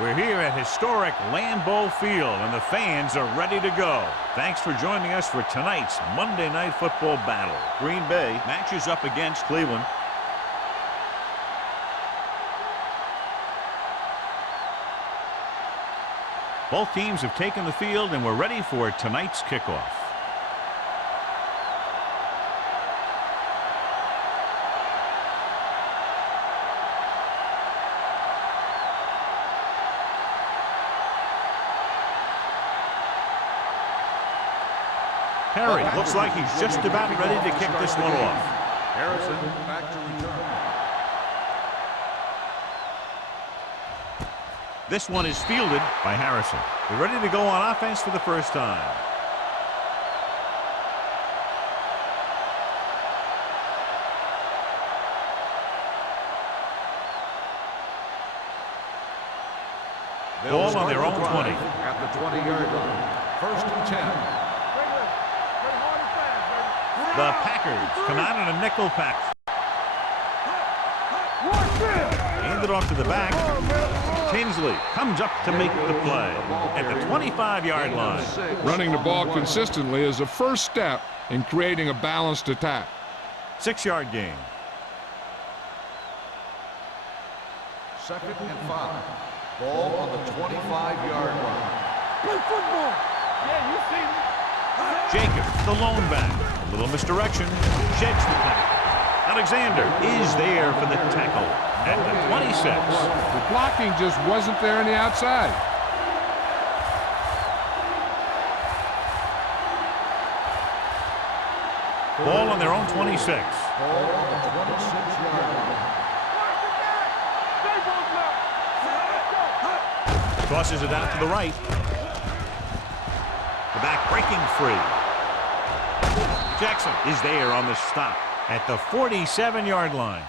We're here at historic Lambeau Field, and the fans are ready to go. Thanks for joining us for tonight's Monday Night Football battle. Green Bay matches up against Cleveland. Both teams have taken the field, and we're ready for tonight's kickoff. Perry looks like he's just about ready to kick this one off. Harrison back to return. This one is fielded by Harrison. They're ready to go on offense for the first time. Ball on their own 20. At the 20-yard line. First and 10. The Packers come out in a nickel pack. Hand it off to the back. Tinsley comes up to make the play at the 25-yard line. Running the ball consistently is the first step in creating a balanced attack. 6-yard gain. Second and 5. Ball on the 25-yard line. Play football. Yeah, you see me. Jacobs, the lone back. A little misdirection. Sheds the tackle. Alexander is there for the tackle at the 26. The blocking just wasn't there on the outside. Ball on their own 26. Ball on the 26-yard line. Tosses it out to the right. The back breaking free. Jackson is there on the stop at the 47-yard line.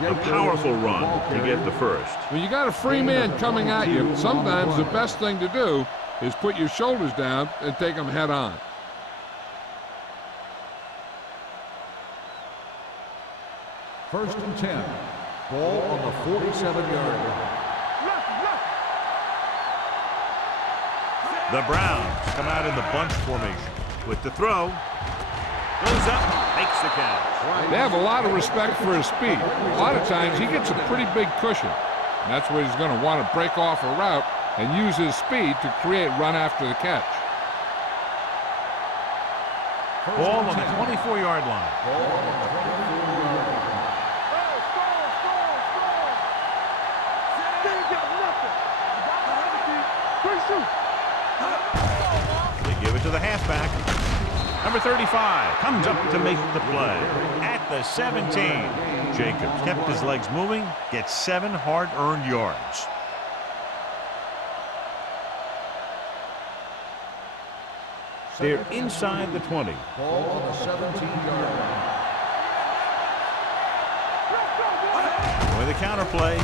A powerful run to get the first. When you got a free man coming at you, sometimes the best thing to do is put your shoulders down and take them head on. First and 10. Ball on the 47-yard line. The Browns come out in the bunch formation with the throw. Goes up, makes the catch. They have a lot of respect for his speed. A lot of times he gets a pretty big cushion. And that's where he's going to want to break off a route and use his speed to create run after the catch. Ball on the 24-yard line. Ball on the 24-yard line. They give it to the halfback. Number 35 comes up to make the play at the 17. Jacobs kept his legs moving, gets 7 hard-earned yards. They're inside the 20. Ball on the 17-yard line. With a counter play.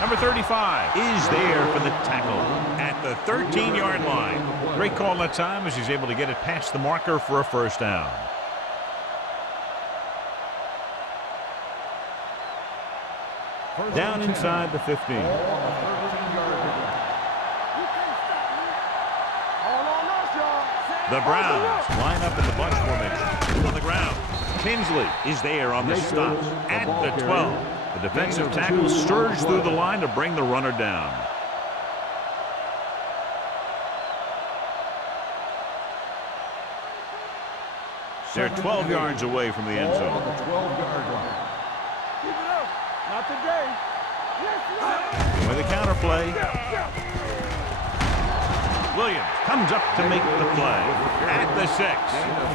Number 35 is there for the tackle at the 13-yard line. Great call that time as he's able to get it past the marker for a first down. Down inside the 15. The Browns line up in the bunch formation. On the ground, Tinsley is there on the stop at the 12. The defensive tackle surged through the line to bring the runner down. They're 12 yards away from the end zone. On the 12-yard line. Keep it up. Not today. With a counter play. Williams comes up to make the play at the 6.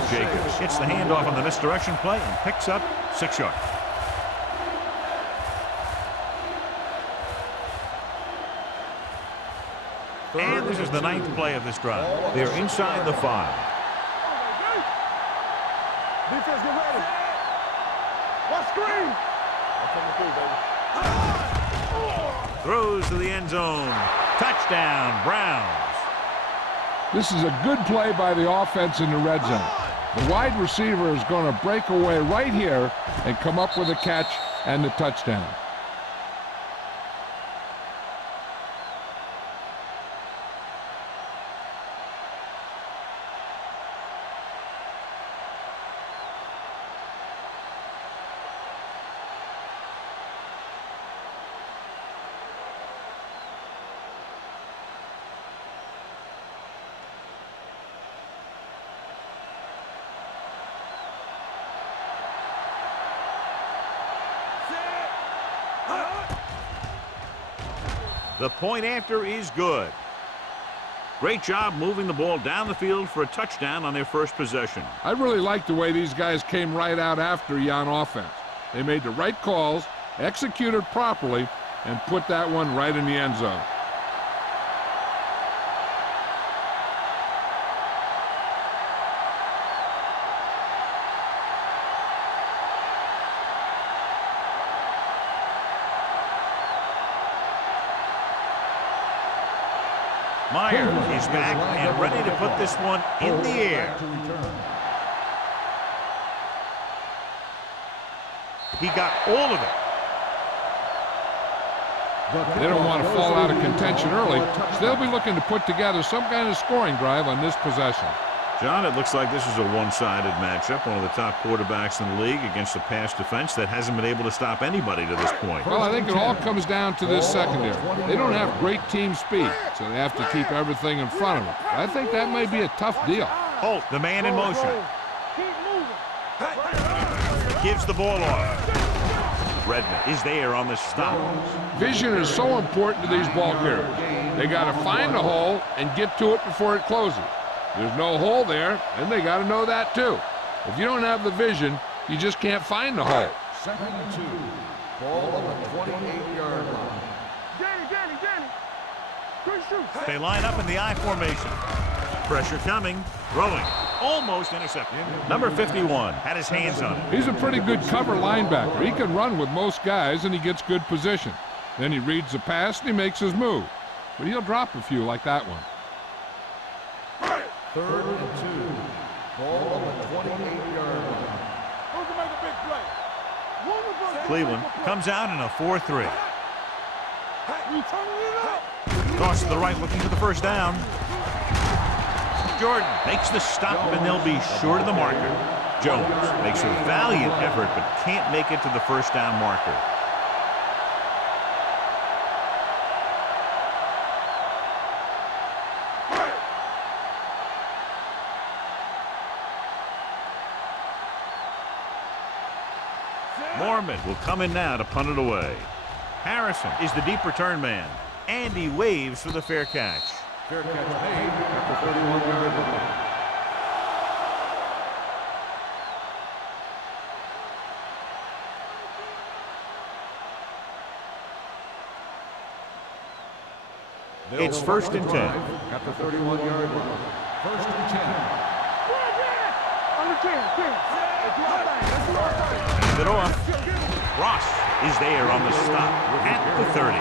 Jacobs gets the handoff on the misdirection play and picks up 6 yards. And this is the 9th play of this drive. They're inside the 5. Defense, get ready. Watch screen. Throws to the end zone. Touchdown, Browns. This is a good play by the offense in the red zone. The wide receiver is going to break away right here and come up with a catch and the touchdown. The point after is good. Great job moving the ball down the field for a touchdown on their first possession. I really like the way these guys came right out after you on offense. They made the right calls, executed properly, and put that one right in the end zone. Myers is back and ready to put this one in the air. He got all of it. They don't want to fall out of contention early, so they'll be looking to put together some kind of scoring drive on this possession. John, it looks like this is a one-sided matchup. One of the top quarterbacks in the league against a pass defense that hasn't been able to stop anybody to this point. Well, I think it all comes down to this secondary. They don't have great team speed, so they have to keep everything in front of them. I think that may be a tough deal. Holt, the man in motion. Gives the ball off. Redmond is there on the stop. Vision is so important to these ball carriers. They got to find the hole and get to it before it closes. There's no hole there, and they got to know that too. If you don't have the vision, you just can't find the hole. 2nd and 2. Ball on the 28-yard line. Danny. Quick shoot. They line up in the I formation. Pressure coming. Throwing. Almost intercepted. Number 51 had his hands on it. He's a pretty good cover linebacker. He can run with most guys, and he gets good position. Then he reads the pass, and he makes his move. But he'll drop a few like that one. 3rd and 2. Ball on the 28-yard line. Who can make a big play? Cleveland comes out in a 4-3. You turning it up. Toss to the right, looking for the first down. Jordan makes the stop, and they'll be short of the marker. Jones makes a valiant effort, but can't make it to the first down marker. Mormon will come in now to punt it away. Harrison is the deep return man, and he waves for the fair catch. Fair catch made at the 31-yard line. It's 1st and 10. At the 31-yard line. 1st and 10. On the 10. Hand it off. Ross is there on the stop at the 30.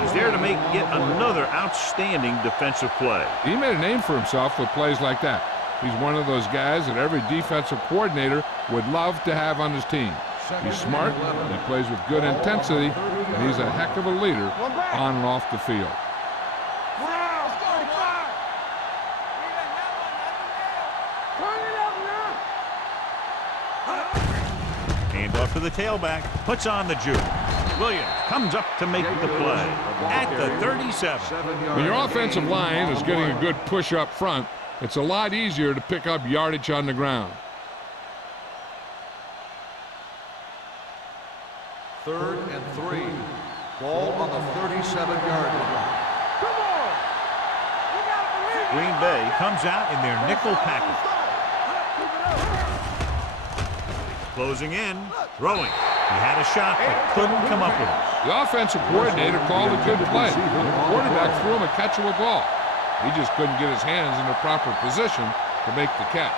He's there to make yet another outstanding defensive play. He made a name for himself with plays like that. He's one of those guys that every defensive coordinator would love to have on his team. He's smart, he plays with good intensity, and he's a heck of a leader on and off the field. Hand off to the tailback, puts on the juke. Williams comes up to make the play at the 37. When your offensive line is getting a good push up front, it's a lot easier to pick up yardage on the ground. 3rd and 3. Ball on the 37-yard line. Green Bay comes out in their nickel package. Closing in, throwing. He had a shot but couldn't come up with it. The offensive coordinator called a good play. The quarterback threw him a catchable ball. He just couldn't get his hands in the proper position to make the catch.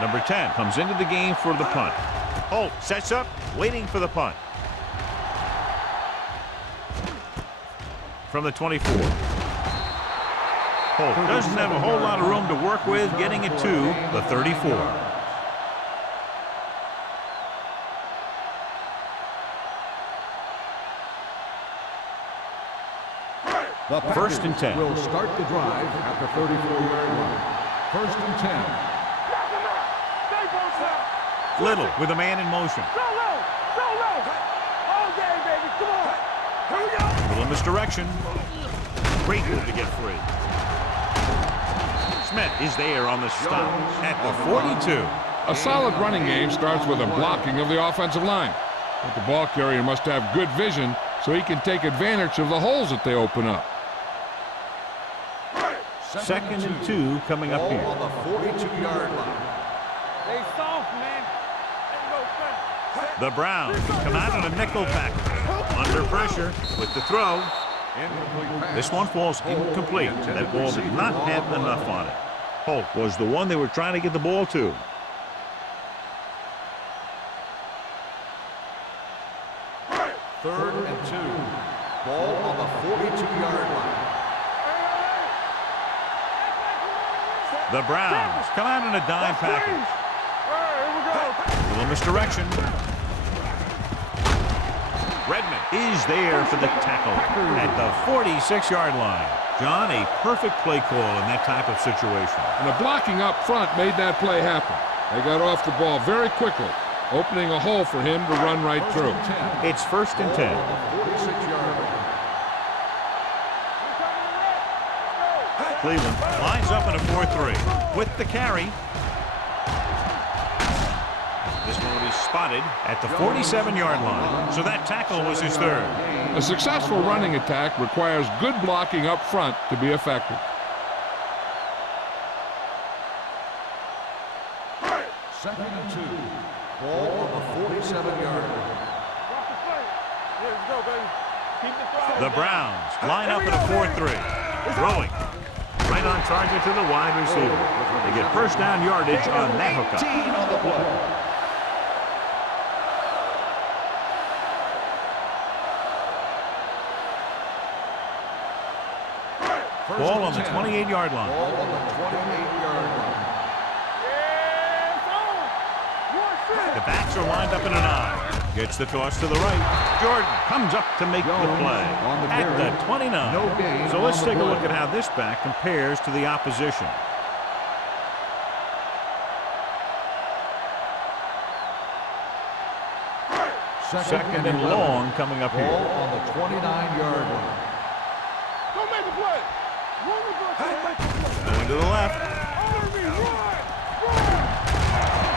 Number 10 comes into the game for the punt. Holt sets up, waiting for the punt. From the 24. Holt doesn't have a whole lot of room to work with, getting it to the 34. The 1st and 10. will start the drive at the 34-yard line. 1st and 10. Little with a man in motion. All day, baby. Come on. Here we go. Little misdirection. Great move to get free. Smith is there on the stop at the 42. A solid running game starts with a blocking of the offensive line. But the ball carrier must have good vision so he can take advantage of the holes that they open up. 2nd and 2 coming up here. On the 42-yard line. They soft, man. Ain't no thing. The Browns come out in a nickel package. Under pressure with the throw. Incomplete pass. This one falls incomplete. That ball did not have enough on it. Holt was the one they were trying to get the ball to. Third and 2. Ball on the 42-yard line. The Browns come out in a dime package. A little misdirection. Redmond is there for the tackle at the 46-yard line. John, a perfect play call in that type of situation. And the blocking up front made that play happen. They got off the ball very quickly, opening a hole for him to run right through. It's 1st and 10. 46-yard line. Cleveland lines up in a 4-3 with the carry. This one will be spotted at the 47-yard line. So that tackle was his 3rd. A successful running attack requires good blocking up front to be effective. 2nd and 2. Ball on the 47-yard line. The Browns line up in a 4-3. Throwing. Right on target to the wide receiver. They get 1st down yardage on that hookup. On the play. Ball on the 28-yard line. Ball on the 28-yard line. The backs are lined up in an I. Gets the toss to the right. Jordan comes up to make the play at the 29. So let's take a look at how this back compares to the opposition. Second and long coming up here. Ball on the 29-yard line. Don't make a play. Going to the left.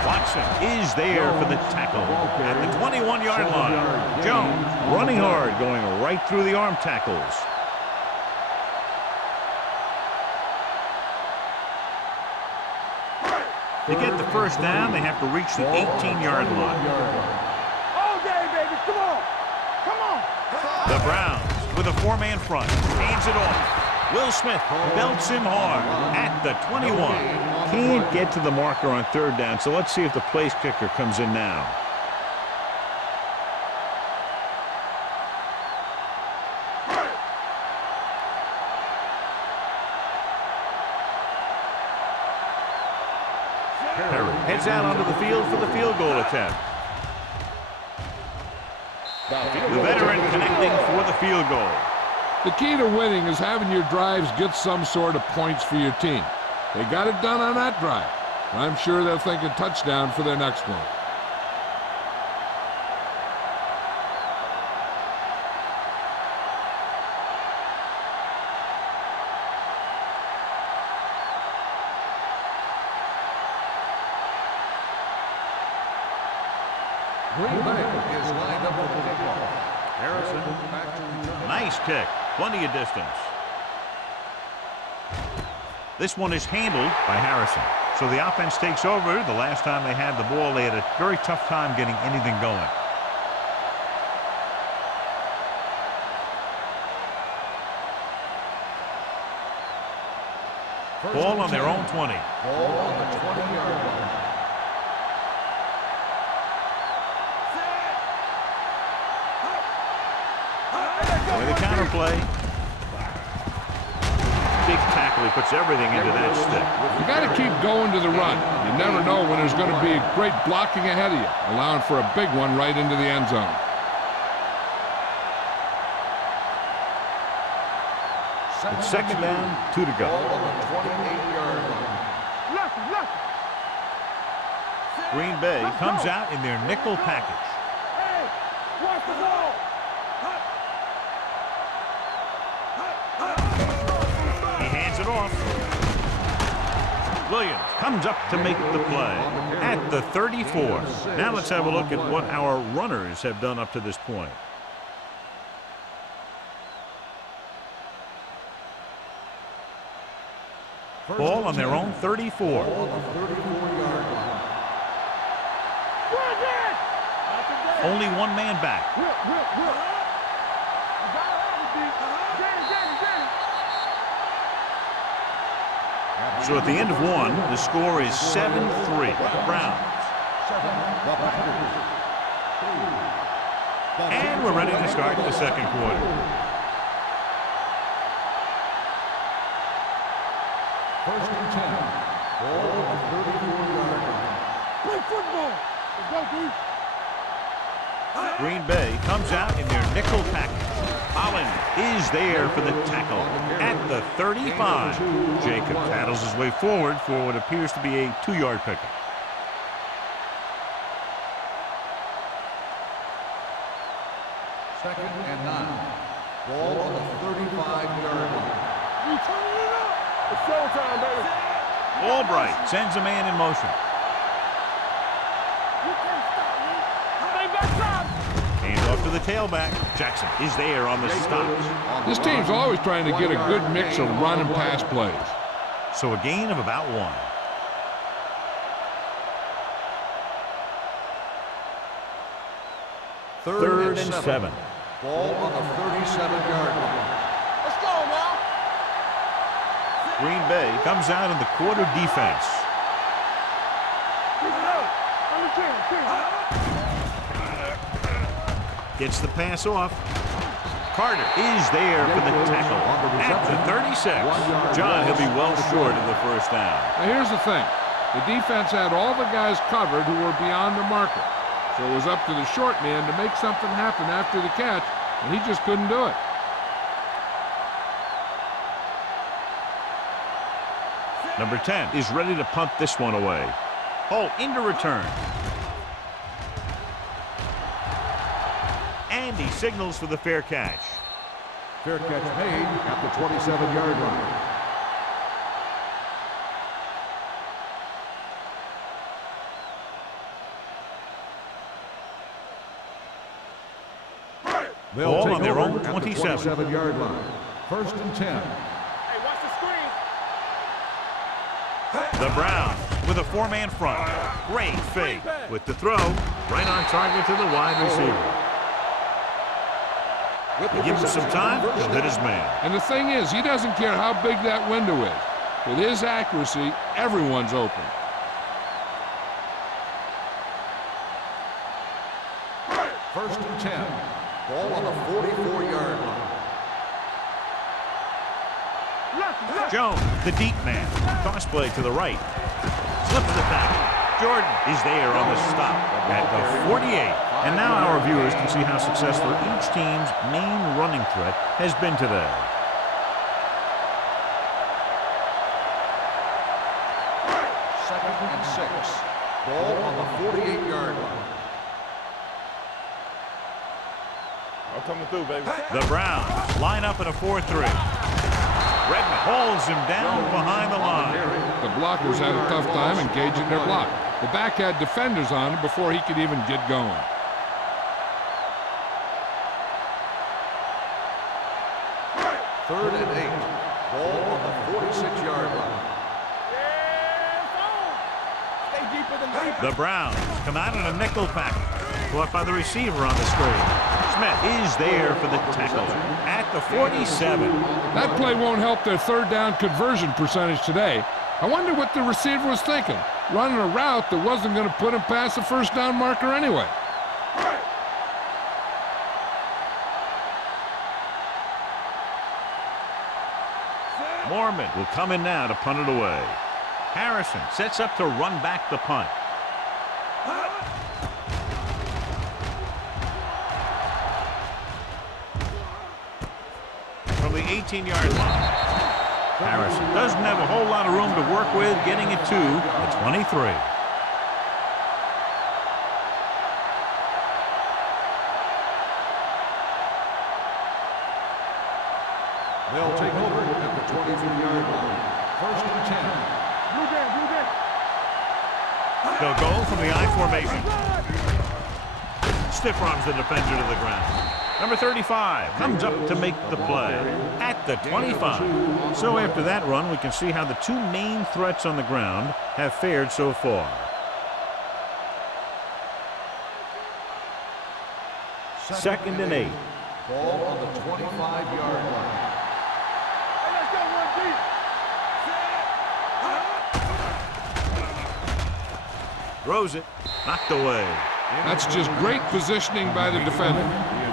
Watson is there for the tackle at the 21-yard line. Jones running hard, going right through the arm tackles. To get the 1st down, they have to reach the 18-yard line. All day, baby. Come on. Come on. The Browns with a 4-man front. Hands it off. Will Smith belts him hard at the 21. Can't get to the marker on 3rd down, so let's see if the place kicker comes in now. Perry heads out onto the field for the field goal attempt. The veteran connecting for the field goal. The key to winning is having your drives get some sort of points for your team. They got it done on that drive. I'm sure they'll think a touchdown for their next one. Green Bay is lined up with the kickoff. Harrison back to return. Nice kick. Plenty of distance. This one is handled by Harrison. So the offense takes over. The last time they had the ball, they had a very tough time getting anything going. Ball on their own 20. Ball on the 20-yard line. With the counter play. Big tackle. He puts everything into that stick. You got to keep going to the run. You never know when there's going to be great blocking ahead of you, allowing for a big one right into the end zone. It's 2nd down, 2 to go. Ball on the 28-yard line. Green Bay comes out in their nickel package. Hey, watch the ball. He hands it off. Williams comes up to make the play at the 34. Now let's have a look at what our runners have done up to this point. Ball on their own 34. Only one man back. So at the end of one, the score is 7-3. Browns. And we're ready to start the second quarter. First and 10. Ball on the 34-yard line. Play football. Let's go, dude. Green Bay comes out in their nickel package. Holland is there for the tackle at the 35. Jacob paddles his way forward for what appears to be a 2-yard pickup. Second and 9. Ball on the 35-yard line. You turning it up. It's showtime, baby. Albright sends a man in motion. You can't stop me. Stay back up. Hands off to the tailback. Jackson is there on the stop. This team's always trying to get a good mix of run and pass plays. So a gain of about 1. Third and 7. Ball on the 37-yard line. Let's go, now. Green Bay comes out in the quarter defense. Keep it up. On the chin, Gets the pass off. Carter is there for the tackle at the 36. John, he'll be well short of the first down. Now here's the thing. The defense had all the guys covered who were beyond the marker. So it was up to the short man to make something happen after the catch, and he just couldn't do it. Number 10 is ready to punt this one away. Holt into return. And he signals for the fair catch. Fair catch made at the 27-yard line. They'll Ball take on their over own at the 27. 27-yard line. First and 10. Hey, watch the screen. The Browns with a 4-man front. Great fake with the throw. Right on target to the wide receiver. He gives him some time, he'll hit his man. And the thing is, he doesn't care how big that window is. With his accuracy, everyone's open. First and 10. Ball on the 44-yard line. Jones, the deep man. Toss play to the right. Slips it back. Jordan is there on the stop at the 48. And now our viewers can see how successful each team's main running threat has been today. Second and 6. Ball on the 48-yard line. I'm coming through, baby. The Browns line up in a 4-3. Redmond holds him down behind the line. The blockers had a tough time engaging their block. The back had defenders on him before he could even get going. Third and 8. Ball on the 46-yard line. Stay deeper than deep. The Browns come out in a nickel package. Caught by the receiver on the screen. Smith is there for the tackle at the 47. That play won't help their third down conversion percentage today. I wonder what the receiver was thinking, running a route that wasn't going to put him past the first down marker anyway. Mormon will come in now to punt it away. Harrison sets up to run back the punt. From the 18-yard line. Harrison doesn't have a whole lot of room to work with, getting it to the 23. They'll take over at the 23-yard line. First and 10. Blue They'll go from the I formation. Stiff arms the defender to the ground. Number 35 comes up to make the play at the 25. So after that run, we can see how the two main threats on the ground have fared so far. Second and 8. Ball on the 25-yard line. Hey, let's go, one deep. Throws it. Knocked away. That's just great positioning by the defender.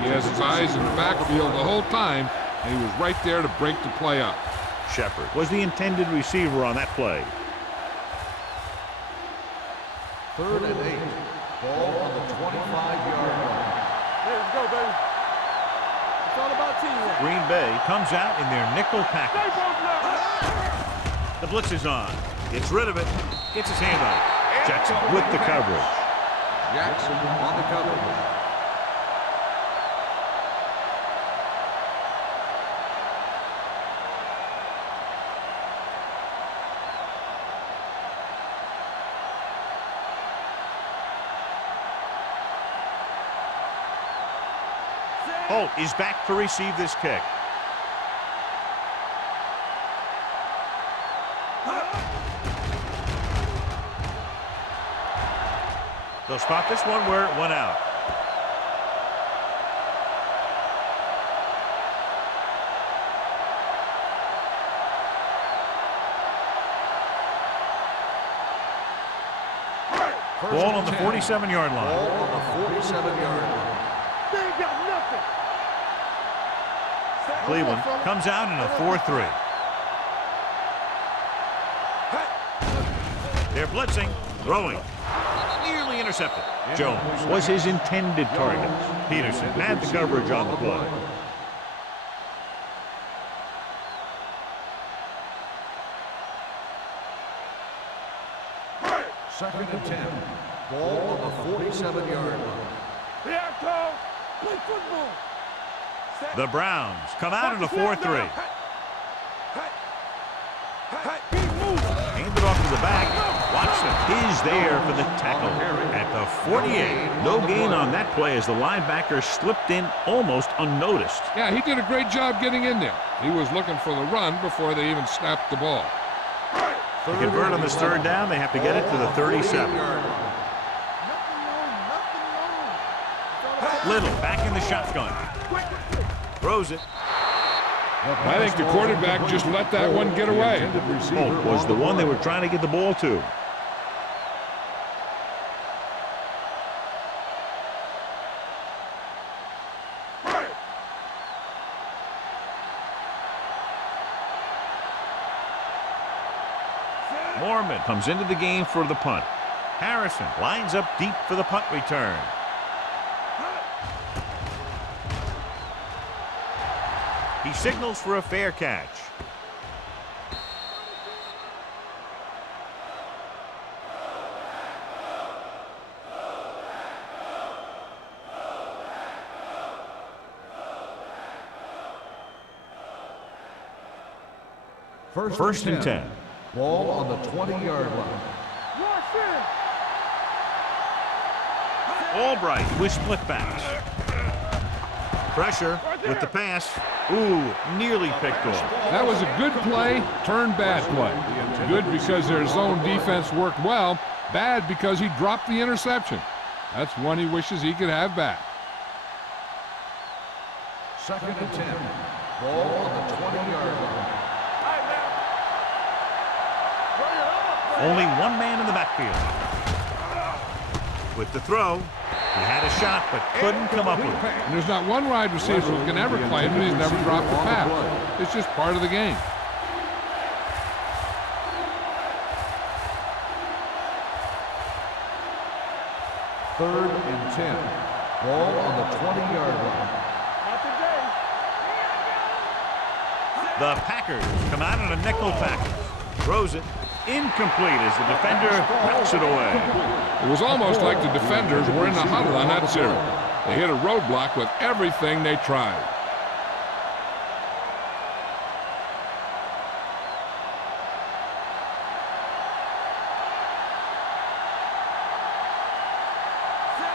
He has his eyes in the backfield the whole time, and he was right there to break the play up. Shepard was the intended receiver on that play. Third and 8. Ball on the 25-yard line. Let's go, baby. It's all about teamwork. Green Bay comes out in their nickel package. Stay both left. The blitz is on. Gets rid of it. Gets his hand on it. Jackson with the coverage. Jackson on the coverage. Holt is back to receive this kick. They'll spot this one where it went out. Ball on the 47-yard line. Ball on the 47-yard line. They ain't got nothing. Cleveland comes out in a 4-3. They're blitzing, throwing. Nearly intercepted. Jones was his intended target. Peterson had the coverage on the play. Second and 10. Ball on the 47-yard line. Here I come. Play football. The Browns come out in a 4-3. Keep moving. Hand it off to the back. Watson is there for the tackle at the 48. No gain on that play as the linebacker slipped in almost unnoticed. Yeah, he did a great job getting in there. He was looking for the run before they even snapped the ball. To convert on this third down, they have to get it to the 37. Little back in the shotgun. Throws it. I think the quarterback just let that one get away. Holt was the one they were trying to get the ball to. Mormon comes into the game for the punt. Harrison lines up deep for the punt return. He signals for a fair catch. First and 10. Ball on the 20-yard line. Albright with split backs. Pressure with the pass. Ooh, nearly picked off. That was a good play, turned bad play. Good because their zone defense worked well. Bad because he dropped the interception. That's one he wishes he could have back. Second and 10. Ball on the 20-yard line. Only one man in the backfield. With the throw, he had a shot but couldn't come up with it. And there's not one wide receiver who can ever claim that he's never dropped a pass. It's just part of the game. Third and 10. Ball on the 20-yard line. The Packers come out in a nickel package. Throws it. Incomplete as the defender knocks it away. It was almost like the defenders were in the huddle on that series. They hit a roadblock with everything they tried.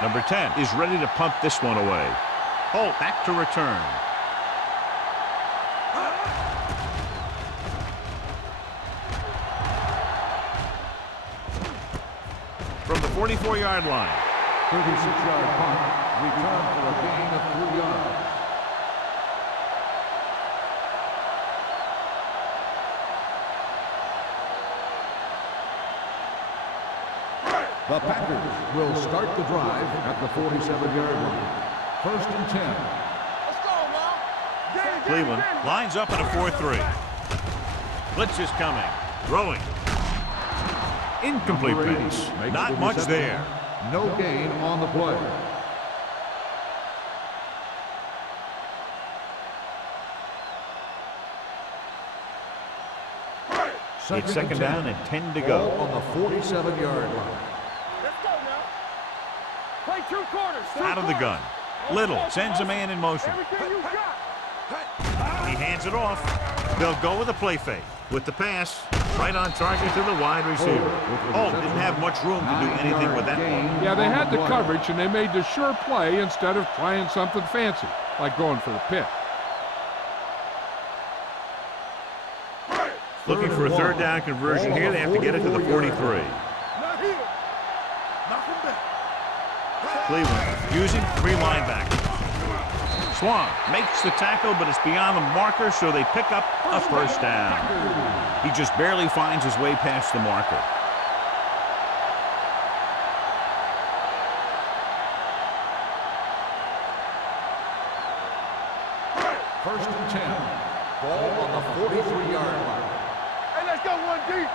Number 10 is ready to punt this one away. Holt back to return. From the 44-yard line. 36-yard punt. Return for a gain of 3 yards. The Packers will start the drive at the 47-yard line. 1st and 10. Let's go, man. Cleveland lines up in a 4-3. Blitz is coming. Throwing. Incomplete pass. Not much there. No gain on the play. It's second down and 10 to go. On the 47-yard line. Let's go now. Play 2 quarters. Out of the gun. Little sends a man in motion. Everything you got. He hands it off. They'll go with a play fake. With the pass, right on target to the wide receiver. Holt didn't have much room to do anything with that ball. Yeah, they had the coverage, and they made the sure play instead of trying something fancy, like going for the pick. Looking for a third down conversion here. They have to get it to the 43. Not here. Knock him back. Cleveland using 3 linebackers. Swan makes the tackle, but it's beyond the marker, so they pick up a first down. He just barely finds his way past the marker. First and 10. Ball on the 43-yard line. Hey, let's go 1 deep.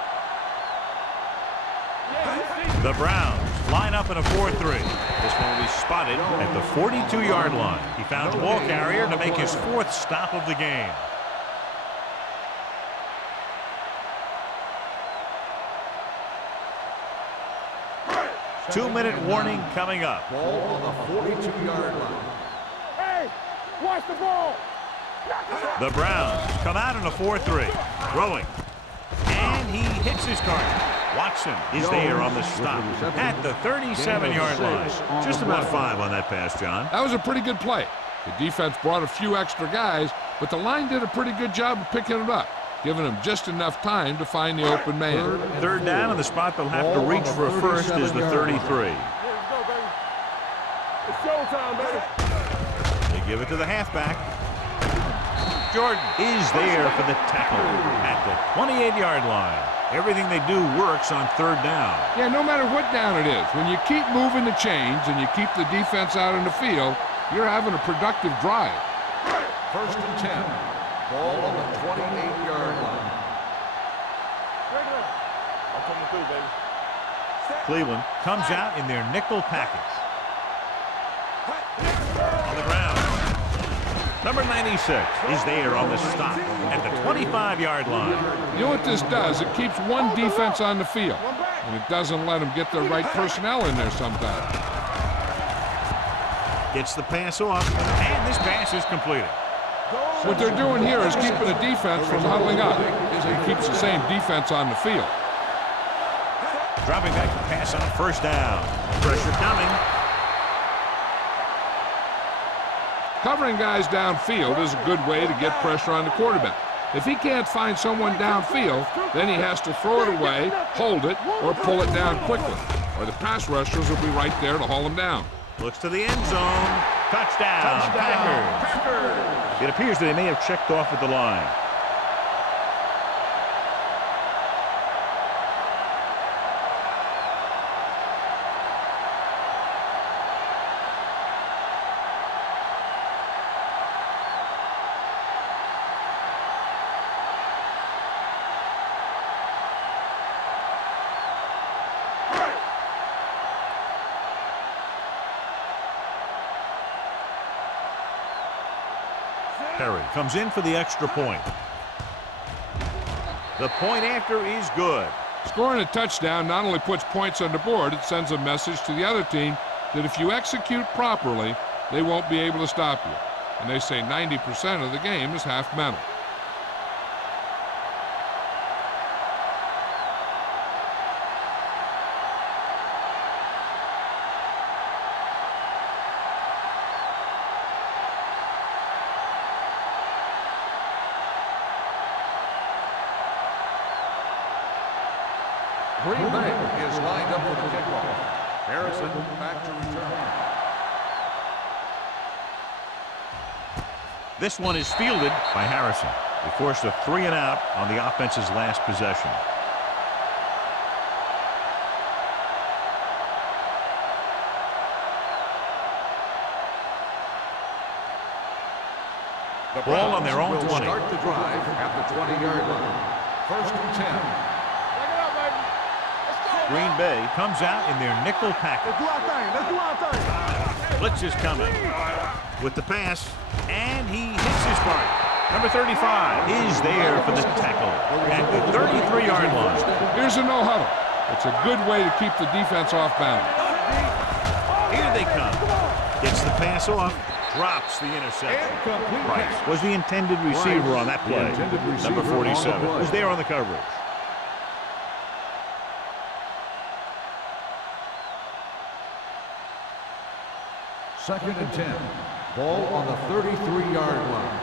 The Browns line up in a 4-3. This one will be spotted at the 42-yard line. He found the ball carrier to make his 4th stop of the game. Two-minute warning coming up. Ball on the 42-yard line. Hey, watch the ball. The Browns come out in a 4-3. Throwing. And he hits his target. Watson is there on the stop at the 37-yard line. Just about 5 on that pass, John. That was a pretty good play. The defense brought a few extra guys, but the line did a pretty good job of picking it up, giving them just enough time to find the open man. Third down, and the spot they'll have to reach for a first is the 33. Here we go, baby. It's showtime, baby. They give it to the halfback. Jordan is there for the tackle at the 28-yard line. Everything they do works on third down. Yeah, no matter what down it is, when you keep moving the chains and you keep the defense out in the field, you're having a productive drive. First and 10. Ball on the 28-yard line. I'm coming through, baby. Cleveland comes out in their nickel package. On the ground. Number 96 is there on the stop at the 25-yard line. You know what this does? It keeps one defense on the field, and it doesn't let them get the right personnel in there sometimes. Gets the pass off, and this pass is completed. What they're doing here is keeping the defense from huddling up. It keeps the same defense on the field. Dropping back to pass on first down. Pressure coming. Covering guys downfield is a good way to get pressure on the quarterback. If he can't find someone downfield, then he has to throw it away, hold it, or pull it down quickly. Or the pass rushers will be right there to haul him down. Looks to the end zone. Touchdown. Packers. It appears that they may have checked off at the line. Perry comes in for the extra point. The point after is good. Scoring a touchdown not only puts points on the board, it sends a message to the other team that if you execute properly, they won't be able to stop you. And they say 90% of the game is half mental. Green Bay is lined up for the kickoff. Harrison back to return. This one is fielded by Harrison. They forced a 3-and-out on the offense's last possession. The ball on their own 20. Start the drive at the 20-yard line. First and 10. Green Bay comes out in their nickel package. Blitz is coming with the pass, and he hits his mark. Number 35 is there for the tackle at the 33-yard line. Here's a no-huddle. It's a good way to keep the defense off balance. Here they come. Gets the pass off. Drops the interception. Price was the intended receiver on that play. Number 47 was there on the coverage. Second and 10. Ball on the 33-yard line.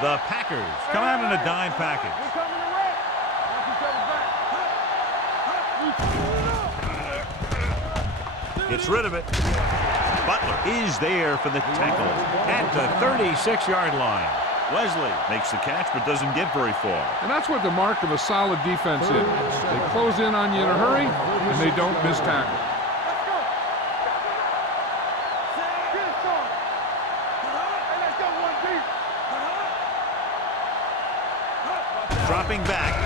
The Packers come out in a dime package. Gets rid of it. Butler is there for the tackle at the 36-yard line. Wesley makes the catch but doesn't get very far. And that's what the mark of a solid defense is. They close in on you in a hurry, and they don't miss tackle. Dropping back,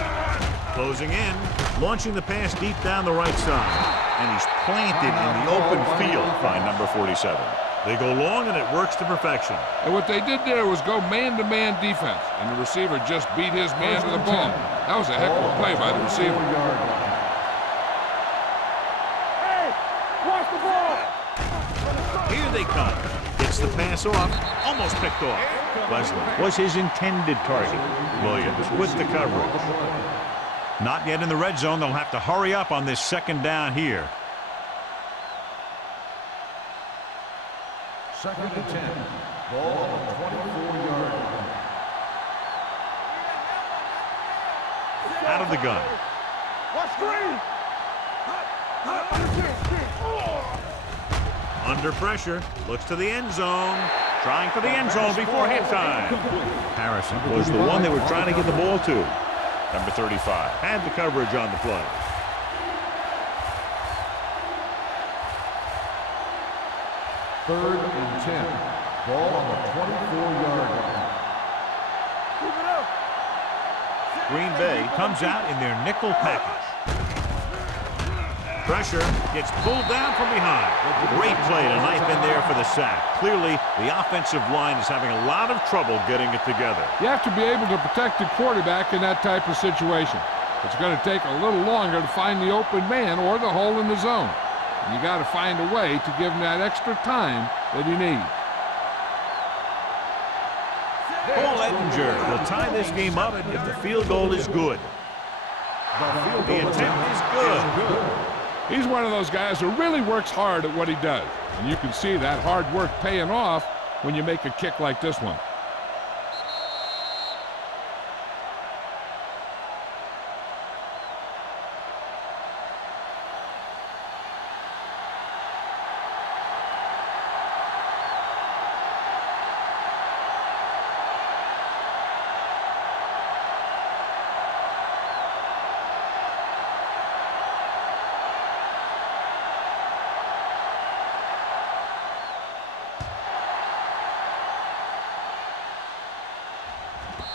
closing in, launching the pass deep down the right side. And he's planted in the open field by number 47. They go long, and it works to perfection. And what they did there was go man-to-man defense, and the receiver just beat his man to the ball. That was a heck of a play by the receiver. Hey, watch the ball. Here they come. Gets the pass off, almost picked off. Wesley was his intended target. Williams with the coverage. Not yet in the red zone. They'll have to hurry up on this second down here. Second and 10. Ball on the 24-yard line. Out of the gun. Under pressure. Looks to the end zone. Trying for the end zone before halftime. Harrison was the one they were trying to get the ball to. Number 35 had the coverage on the play. Third and 10. Ball on the 24-yard line. Green Bay comes out in their nickel package. Pressure gets pulled down from behind. Great play to knife in there for the sack. Clearly, the offensive line is having a lot of trouble getting it together. You have to be able to protect the quarterback in that type of situation. It's going to take a little longer to find the open man or the hole in the zone. You got to find a way to give him that extra time that he needs. Paul Ettinger will tie this game up if the field goal is good. The attempt is good. He's one of those guys who really works hard at what he does. And you can see that hard work paying off when you make a kick like this one.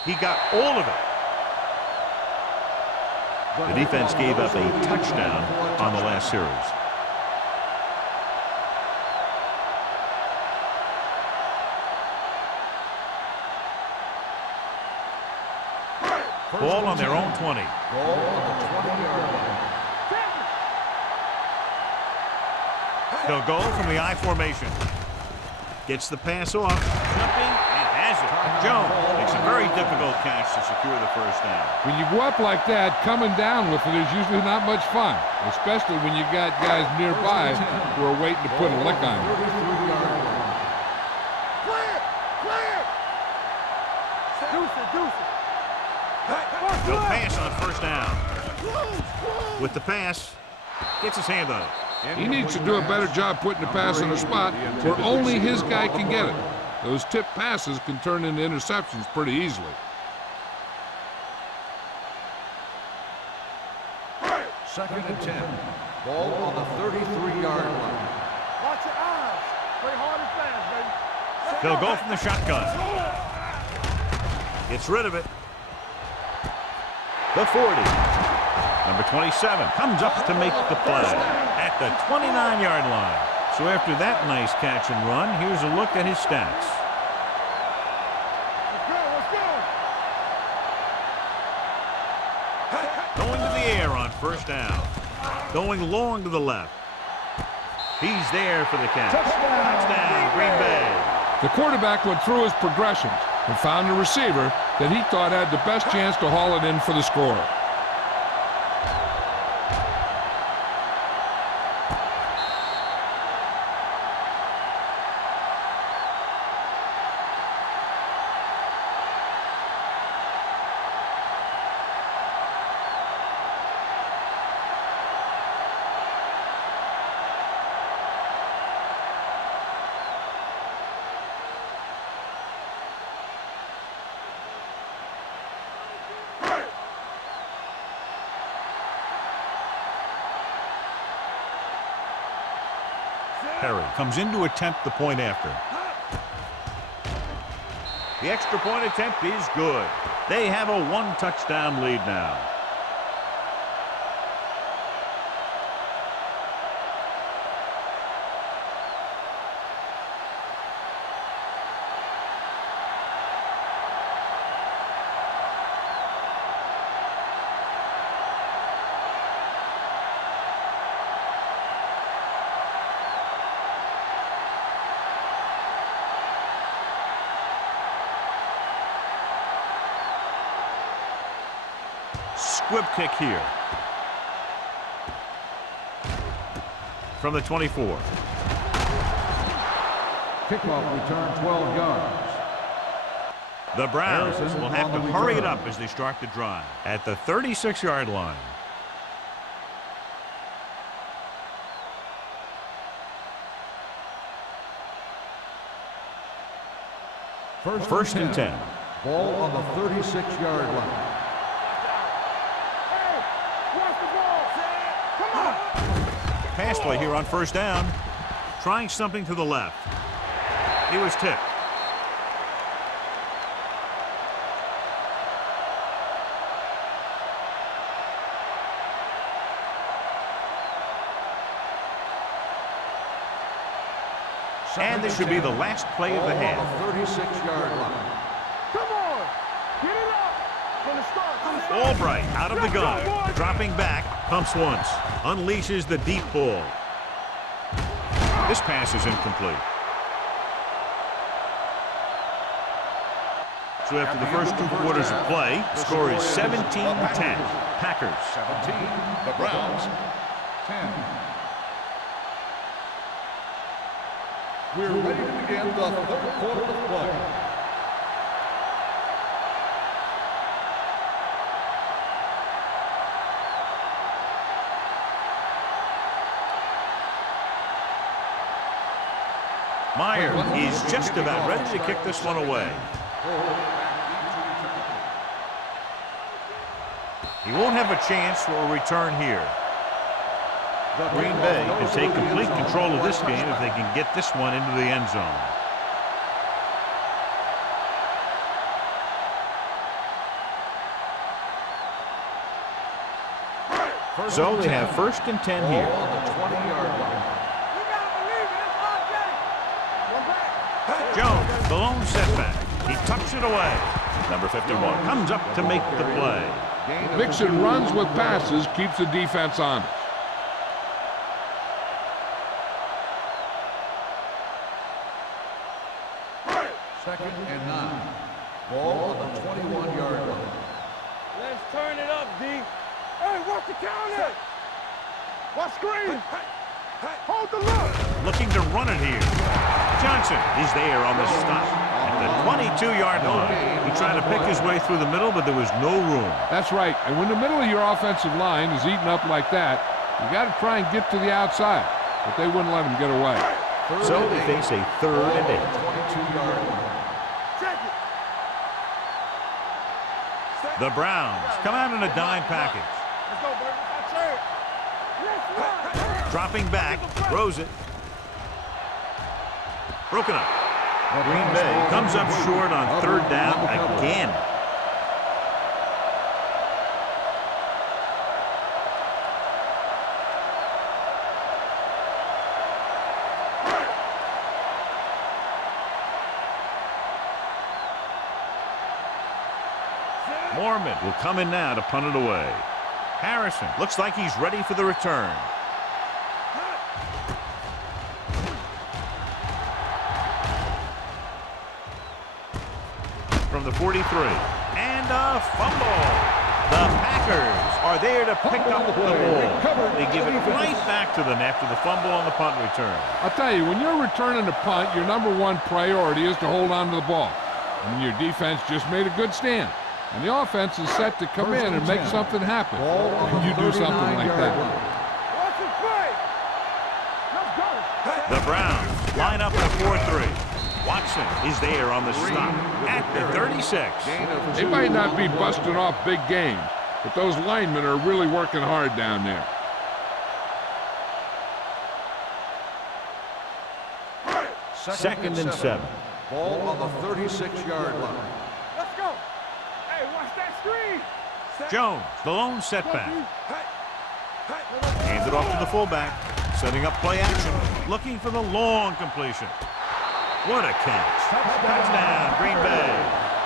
He got all of it. The defense gave up a touchdown on the last series. Ball on their own 20. Ball on the 20-yard line. They'll go from the I formation. Gets the pass off. Jumping and has it. Jones makes a very difficult catch to secure the first down. When you go up like that, coming down with it is usually not much fun, especially when you got guys nearby who are waiting to put a lick on you. Clear! Clear! Deuce it! He'll pass on first down. With the pass, gets his hand on it. He needs to do a better job putting the pass in a spot where only his guy can get it. Those tip passes can turn into interceptions pretty easily. Second and 10. Ball on the 33-yard line. Watch your eyes. Play hard and fast, baby. They'll go from the shotgun. Gets rid of it. The 40. Number 27 comes up to make the play at the 29-yard line. So after that nice catch and run, here's a look at his stats. Going to the air on first down. Going long to the left. He's there for the catch. Touchdown, Green Bay. The quarterback went through his progressions and found a receiver that he thought had the best chance to haul it in for the score. Perry comes in to attempt the point after. The extra point attempt is good. They have a one-touchdown lead now. Squib kick here. From the 24. Kickoff return 12 yards. The Browns Harrison will have to on the hurry it return. up as they start the drive at the 36-yard line. First and 10. Ball on the 36-yard line. Hey, watch the ball, Sam. Come on. Pass play here on first down. Trying something to the left. He was tipped. And this should be the last play of the half. On the 36-yard line. Come on. Get it up. From the start. Albright out of the gun. Dropping back. Pumps once. Unleashes the deep ball. This pass is incomplete. So after the first two quarters of play, the score is 17-10. Packers. 17. The Browns. 10. We're ready to begin the third quarter of play. Meyer is just about ready to kick this one away. He won't have a chance for a return here. Green Bay can take complete control of this game if they can get this one into the end zone. So they have first and 10 here. On the 20-yard line. You gotta believe it. It's RJ. One back. Jones, the lone setback. He tucks it away. Number 51 comes up to make the play. Mixing runs with passes keeps the defense honest. Second and 9. Ball on the 21-yard line. Let's turn it up, D. Hey, watch the counter. Watch screen. Hold the look. Looking to run it here. Johnson is there on the stop. at the 22-yard line. He tried to pick his way through the middle, but there was no room. That's right. And when the middle of your offensive line is eaten up like that, you got to try and get to the outside. But they wouldn't let him get away. So they face a 3rd and 8. 22-yard line. The Browns come out in a dime package. Let's go, boy. Let's run. Dropping back, throws it. Broken up. Green Bay comes up short on 3rd down again. Mormon will come in now to punt it away. Harrison looks like he's ready for the return. From the 43. And a fumble. The Packers are there to pick up the ball. They give it right back to them after the fumble on the punt return. I'll tell you, when you're returning a punt, your #1 priority is to hold on to the ball. And your defense just made a good stand. And the offense is set to come in and make something happen. And you do something like that. The Browns line up in a 4-3. Watson is there on the stop at the 36. They might not be busting off big games, but those linemen are really working hard down there. Second and 7. Ball on the 36-yard line. Let's go. Hey, watch that screen. Jones, the lone setback. Hands it off to the fullback. Setting up play action. Looking for the long completion. What a catch. Touchdown, Green Bay.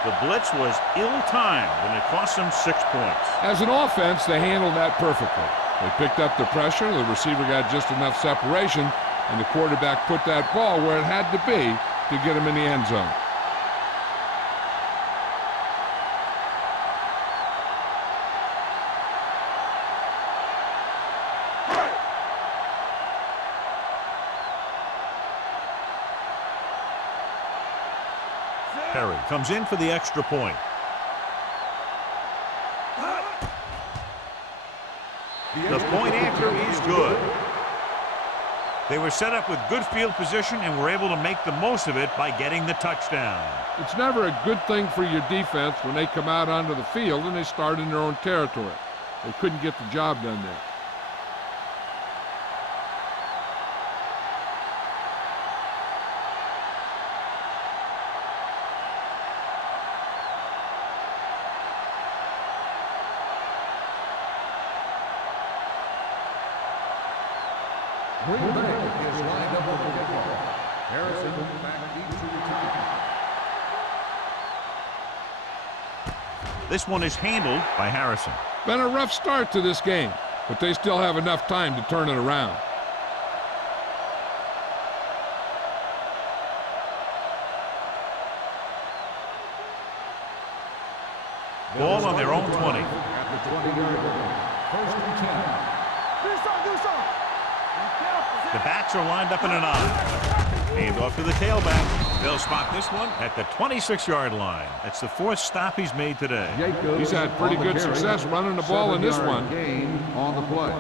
The blitz was ill-timed, and it cost them 6 points. As an offense, they handled that perfectly. They picked up the pressure, the receiver got just enough separation, and the quarterback put that ball where it had to be to get him in the end zone. Perry comes in for the extra point. The point after is good. They were set up with good field position and were able to make the most of it by getting the touchdown. It's never a good thing for your defense when they come out onto the field and they start in their own territory. They couldn't get the job done there. Green Bay is lined up for the kickoff. Harrison back deep to return. This one is handled by Harrison. Been a rough start to this game, but they still have enough time to turn it around. Ball on their own 20. At the 20-yard line. 1st and 10. Do something. The backs are lined up in an I. Hand off to the tailback. They'll spot this one at the 26-yard line. That's the 4th stop he's made today. He's had pretty good success running the ball in this one. Gain on the play.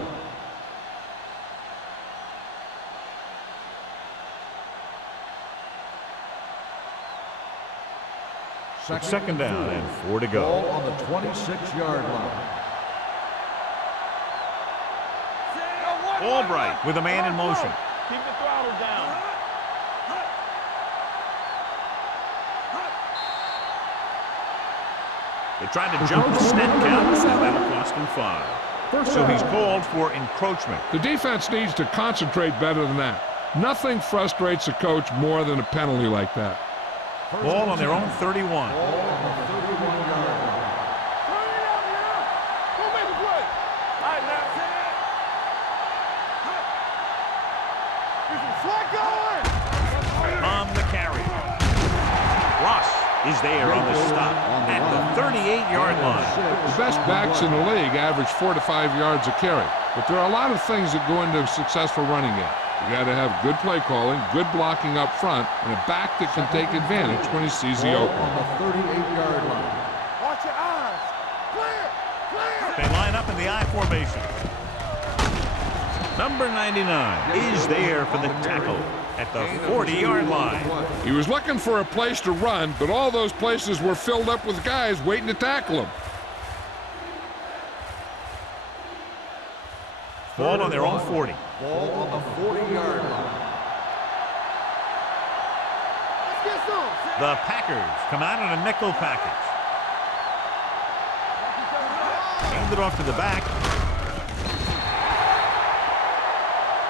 Second down and 4 to go. Ball on the 26-yard line. Albright with a man in motion. Keep the throttle down. They tried to jump the snap count, so that'll cost him 5. So he's called for encroachment. The defense needs to concentrate better than that. Nothing frustrates a coach more than a penalty like that. Ball on their own 31. Ball on the 31-yard line. Turn it up now. Go make a play. All right, now. There's some slack going. On the carry. Ross is there on the stop at the 38-yard line. The best backs in the league average 4 to 5 yards a carry, but there are a lot of things that go into a successful running game. You got to have good play calling, good blocking up front, and a back that can take advantage when he sees the opening. On the 38-yard line. Watch your eyes. Clear! Clear! They line up in the I formation. Number 99 is there for the tackle at the 40-yard line. He was looking for a place to run, but all those places were filled up with guys waiting to tackle him. Ball on their own 40. Ball on the 40-yard line. Let's get some. The Packers come out in a nickel package. Hand it off to the back.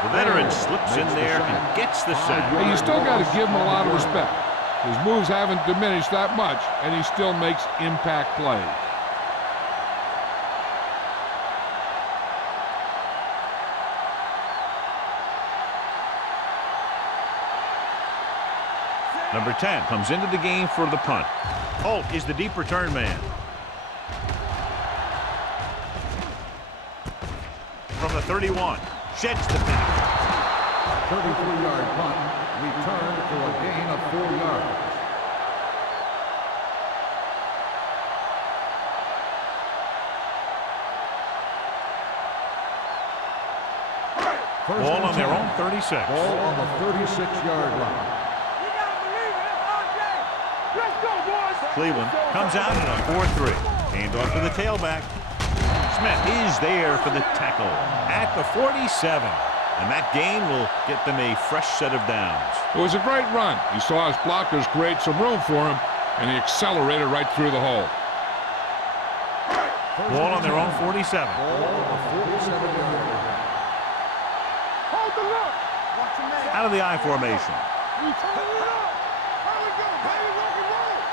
The veteran slips in there and gets the sack. Hey, you still got to give him a lot of respect. His moves haven't diminished that much, and he still makes impact plays. Number 10 comes into the game for the punt. Holt is the deep return man. From the 31, sheds the pass. 33-yard punt, returned for a gain of 4 yards. Ball on their own 36. Ball on the 36-yard line. You gotta believe it. It's our day. Let's go, boys. Cleveland comes out in a 4-3. Hand off to the tailback. Smith is there for the tackle at the 47. And that gain will get them a fresh set of downs. It was a great run. He saw his blockers create some room for him, and he accelerated right through the hole. Ball on their own 47. Ball on the 47-yard line. Hold the look. Watch your man. Out of the I formation. We turn it up. Here we go, baby. Rock and roll.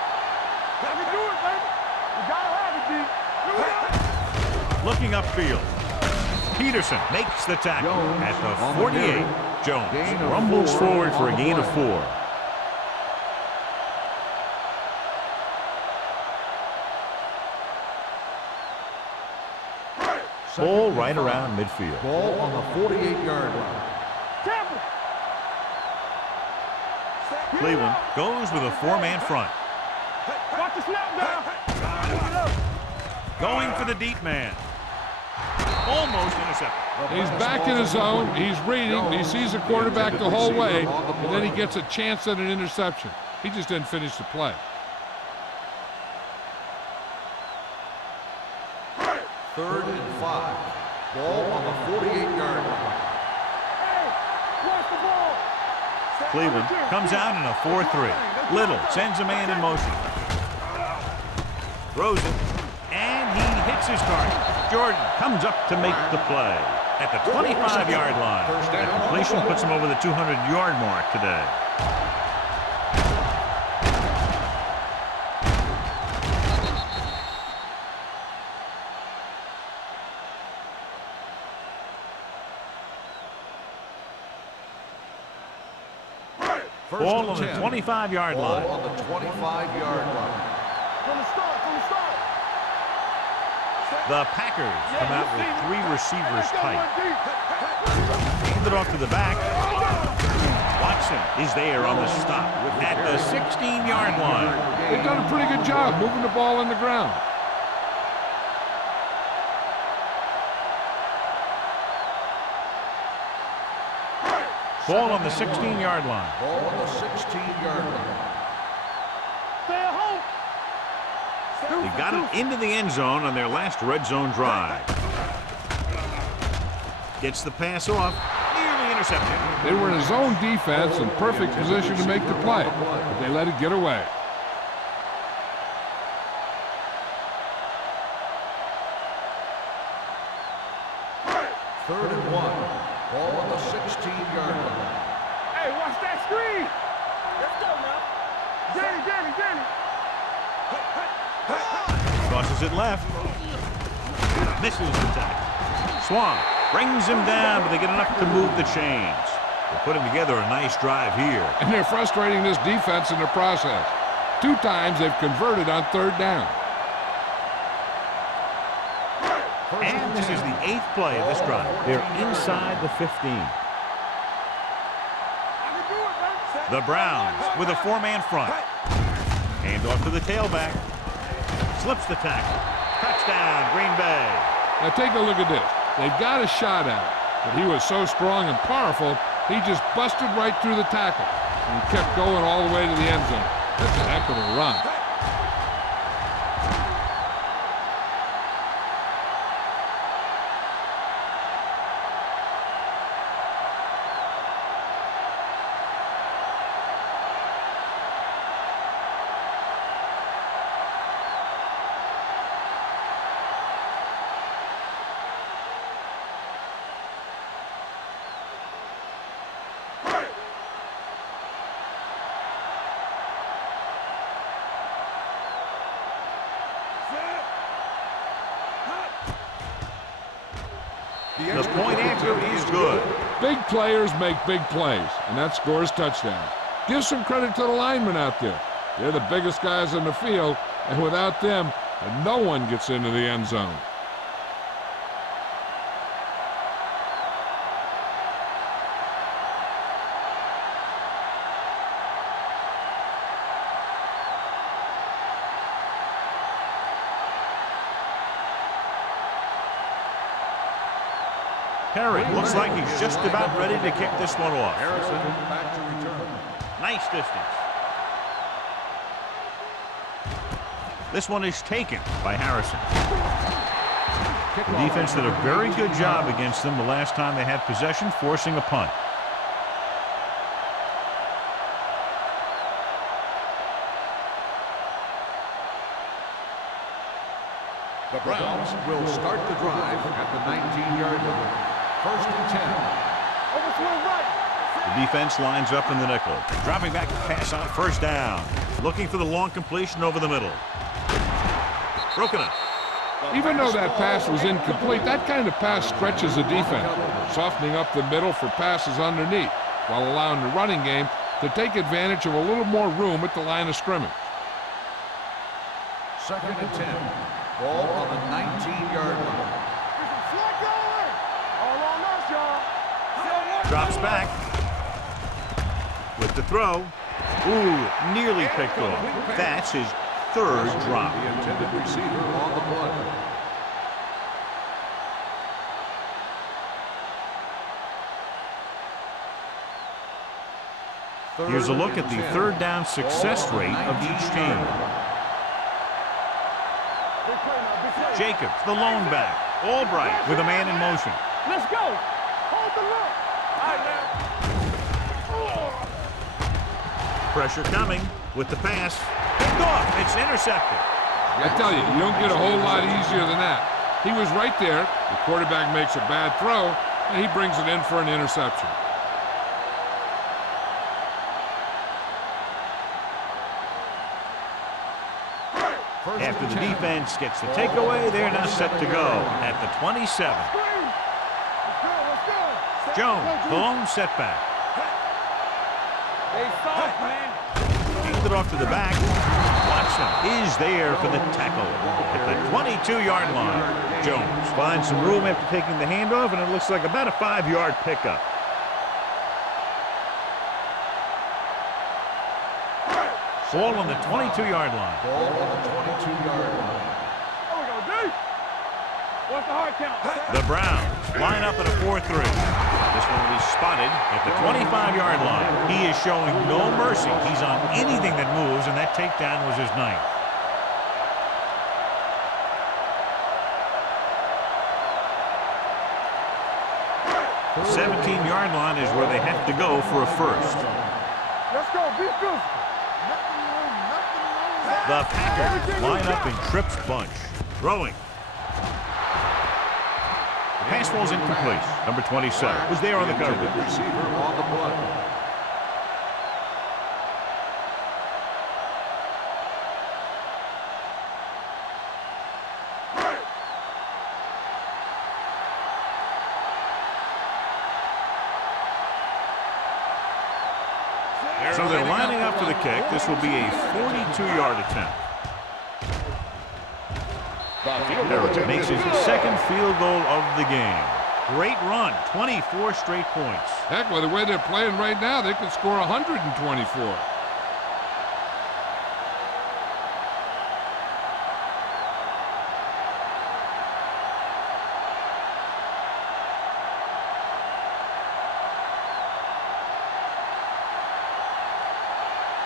Let me do it, baby. You gotta have it, D. Here we go. Looking upfield. Peterson makes the tackle at the 48. Jones rumbles forward for a gain of 4. Ball right around midfield. Ball on the 48-yard line. Tampa. Cleveland goes with a 4-man front. Watch the snap down. Going for the deep man. Almost intercepted. He's back in his zone. He's reading. He sees the quarterback the whole way, and then he gets a chance at an interception. He just didn't finish the play. Third and 5. Ball on the 48-yard line. Hey, watch the ball. Cleveland comes out in a 4-3. Little sends a man in motion. Throws it, and he hits his target. Jordan comes up to make the play at the 25-yard line. That completion puts him over the 200-yard mark today. Ball on the 25-yard line. Ball on the 25-yard line. From the start, from the start. The Packers come out with 3 receivers tight. Hand it off to the back. Watson is there on the stop at the 16-yard line. They've done a pretty good job moving the ball on the ground. Ball on the 16-yard line. Ball on the 16-yard line. Stay at home. They got it into the end zone on their last red zone drive. Gets the pass off. Nearly intercepted. They were in a zone defense in perfect position to make the play, but they let it get away. Third and 1. Ball on the 16-yard line. Hey, watch that screen. Let's go now. Danny. Tosses it left. Misses the tackle. Swan brings him down, but they get enough to move the chains. They're putting together a nice drive here. And they're frustrating this defense in the process. 2 times they've converted on 3rd down. And this is the 8th play of this drive. They're inside the 15. The Browns with a 4-man front. Hand off to the tailback. Slips the tackle. Touchdown, Green Bay. Now take a look at this. They've got a shot at it, but he was so strong and powerful, he just busted right through the tackle. And he kept going all the way to the end zone. That's a heck of a run. The point after is good. Big players make big plays, and that scores touchdowns. Give some credit to the linemen out there. They're the biggest guys in the field, and without them, no one gets into the end zone. Perry looks like he's just about ready to kick this one off. Harrison back to return. Nice distance. This one is taken by Harrison. The defense did a very good job against them the last time they had possession, forcing a punt. The Browns will start the drive at the 19-yard line. 1st and 10. Overswing right. The defense lines up in the nickel. Dropping back to pass on 1st down. Looking for the long completion over the middle. Broken up. Even though that pass was incomplete, that kind of pass stretches the defense, softening up the middle for passes underneath, while allowing the running game to take advantage of a little more room at the line of scrimmage. 2nd and 10. Ball on the 19-yard line. Drops back with the throw. Ooh, nearly picked off. That's his 3rd drop. The intended receiver on the play. Here's a look at the 3rd down success rate of each team. Jacobs, the lone back. Albright with a man in motion. Let's go. Hold the look. All right, man. Pressure coming with the pass. Picked off. It's intercepted. I tell you, you don't get a whole lot easier than that. He was right there. The quarterback makes a bad throw, and he brings it in for an interception. After the defense gets the takeaway, they're now set to go at the 27. Jones, the lone setback. Hey, soft, man. Hands it off to the back. Watson is there for the tackle at the 22-yard line. Jones finds some room after taking the handoff, and it looks like about a 5-yard pickup. Ball on the 22-yard line. Ball on the 22-yard line. There we go, D. What's the hard count? The Browns line up in a 4-3. This one will be spotted at the 25-yard line. He is showing no mercy. He's on anything that moves, and that takedown was his 9th. The 17-yard line is where they have to go for a 1st. Let's go, be good. The Packers line up in Tripp's bunch. Throwing. The pass falls incomplete. Number 27 was there on the coverage. Receiver on the play. So they're lining up for the kick. This will be a 42-yard attempt. Harris makes his 2nd field goal of the game. Great run, 24 straight points. Heck, with the way they're playing right now, they could score 124.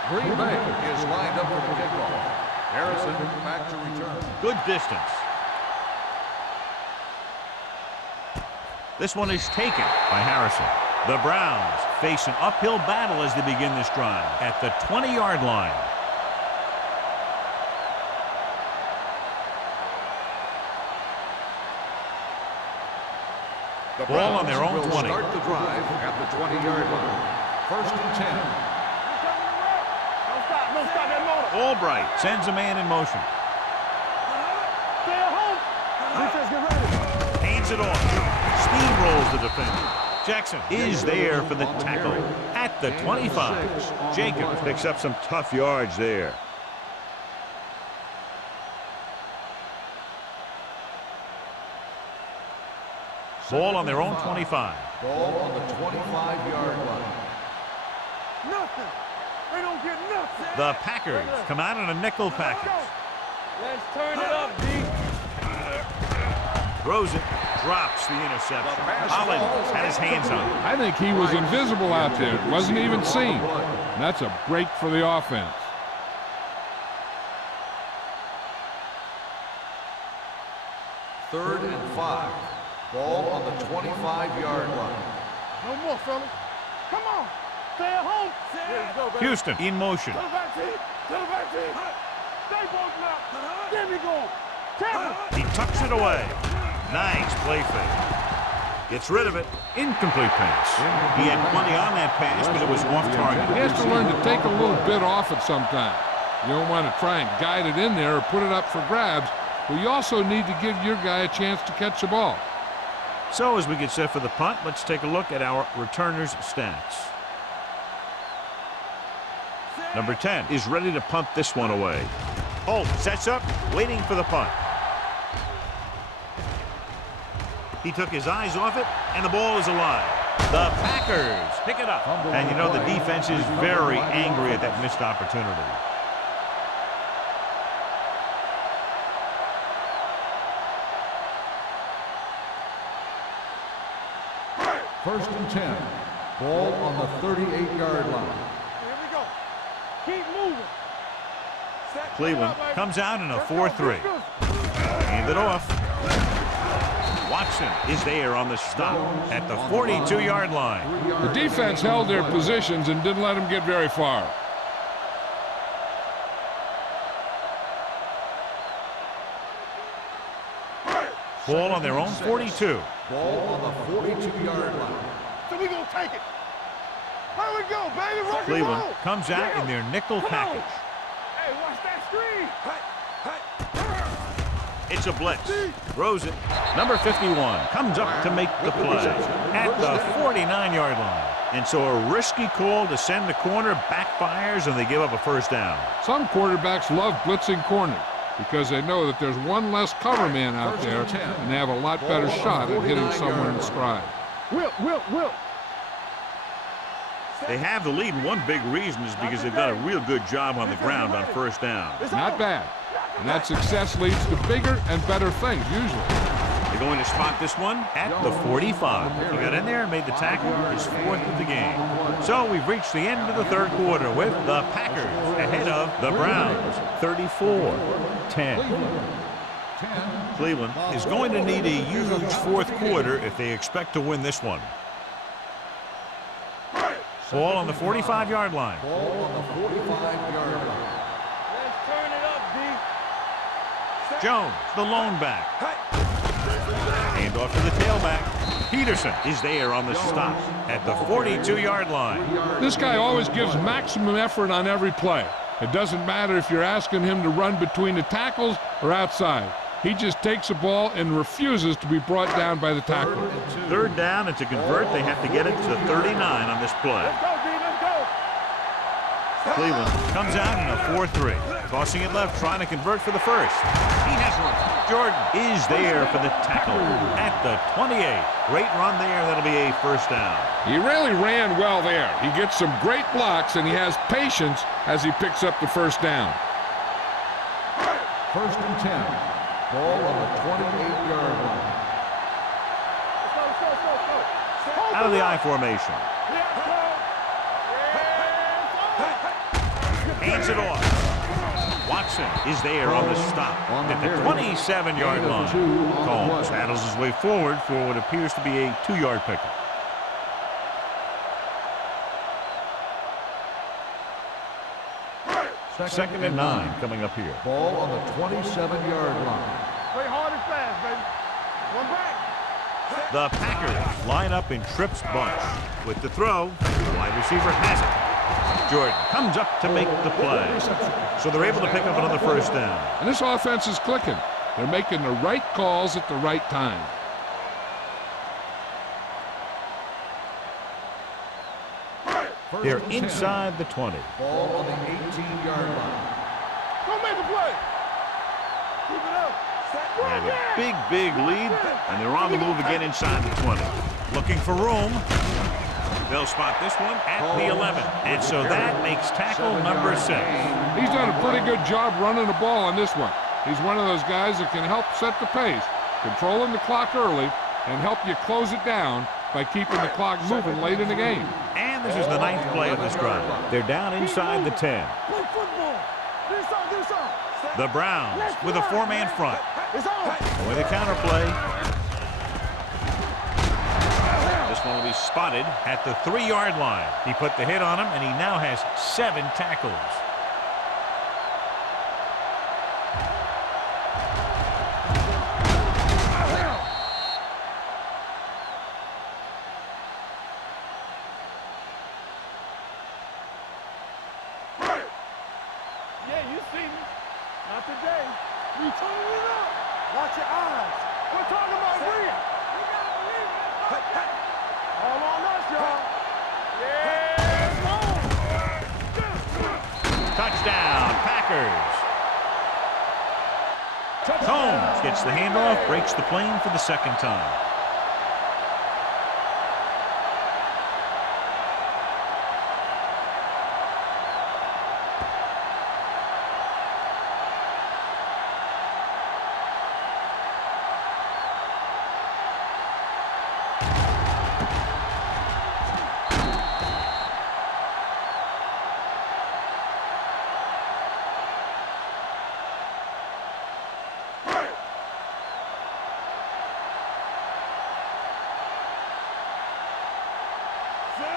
Green Bay is lined up for the kickoff. Harrison back to return. Good distance. This one is taken by Harrison. The Browns face an uphill battle as they begin this drive at the 20-yard line. The Ball on their own will 20. Start the drive at the 20-yard line. First and 10. Don't stop that motor. Albright sends a man in motion. Stay at home. Defense, get ready. Hands it off. Steamrolls the defender. Jackson is there for the tackle at the 25. Jacobs picks up some tough yards there. Ball on their own 25. Ball on the 25-yard line. Nothing. They don't get nothing. The Packers come out in a nickel package. Let's turn it up, D. Throws it, drops the interception. Hollins had his hands on it. I think he was invisible out there. Wasn't even seen. And that's a break for the offense. Third and 5. Ball on the 25-yard line. No more, fellas. Come on. Stay at home. Here we go, baby. Houston in motion. To the back team. To the back team. Stay both now. There we go. Tackle. He tucks it away. Nice play fake. Gets rid of it. Incomplete pass. He had plenty on that pass, but it was off target. He has to learn to take a little bit off it sometime. You don't want to try and guide it in there or put it up for grabs, but you also need to give your guy a chance to catch the ball. So as we get set for the punt, let's take a look at our returners' stats. Number 10 is ready to punt this one away. Holt sets up, waiting for the punt. He took his eyes off it, and the ball is alive. The Packers pick it up. And you know the defense is very angry at that missed opportunity. First and 10. Ball on the 38-yard line. Here we go. Keep moving. Cleveland comes out in a 4-3. Hand it off. Watson is there on the stop at the 42-yard line. The defense held their positions and didn't let them get very far. Ball on their own 42. Ball on the 42-yard line. So we gonna take it. Here we go, baby. Rock and Cleveland roll. comes out in their nickel Come on. package. Hey, watch that screen. It's a blitz. Throws it. Number 51 comes up to make the play at the 49-yard line. And so a risky call to send the corner backfires, and they give up a first down. Some quarterbacks love blitzing corners because they know that there's one less cover man out there, and they have a lot better shot at hitting someone in stride. Whip. They have the lead, and one big reason is because they've done a real good job on the ground on first down. Not bad. And that success leads to bigger and better things, usually. They're going to spot this one at the 45. He got in there and made the tackle, his fourth of the game. So we've reached the end of the third quarter with the Packers ahead of the Browns, 34-10. Cleveland is going to need a huge fourth quarter if they expect to win this one. Ball on the 45-yard line. Ball on the 45-yard line. Let's turn it up, D. Jones, the lone back. Hand off to the tailback. Peterson is there on the stop at the 42-yard line. This guy always gives maximum effort on every play. It doesn't matter if you're asking him to run between the tackles or outside. He just takes the ball and refuses to be brought down by the tackler. Third down, and to convert, they have to get it to 39 on this play. Let's go, D. Let's go. Cleveland comes out in a 4-3. Tossing it left, trying to convert for the first. He has one. Jordan is there for the tackle at the 28. Great run there. That'll be a first down. He really ran well there. He gets some great blocks, and he has patience as he picks up the first down. First and 10. Ball on the 28-yard line. Out of the I formation. Hands it off. Watson is there on the stop at the 27-yard line. Combs battles his way forward for what appears to be a 2-yard pickup. Second and 9 coming up here. Ball on the 27-yard line. Play hard and fast, baby. One back. The Packers line up in Tripp's bunch. With the throw, the wide receiver has it. Jordan comes up to make the play. So they're able to pick up another first down. And this offense is clicking. They're making the right calls at the right time. They're inside the 20. Ball on the 18-yard line. Don't make the play. Keep it up. They have a big lead, and they're on the move again inside the 20. Looking for room. They'll spot this one at the 11. And so that makes tackle number 6. He's done a pretty good job running the ball on this one. He's one of those guys that can help set the pace, controlling the clock early, and help you close it down by keeping the clock moving late in the game. And this is the 9th play of this drive. They're down inside the 10. Play football. This on. The Browns with a 4-man front. It's on. With a counterplay. This one will be spotted at the 3-yard line. He put the hit on him, and he now has 7 tackles. Yeah, you see me. Not today. We turning it up. Watch your eyes. We're talking about real. You gotta believe it. All on us, y'all. Yeah, Touchdown, Packers. Combs gets the handoff, breaks the plane for the second time.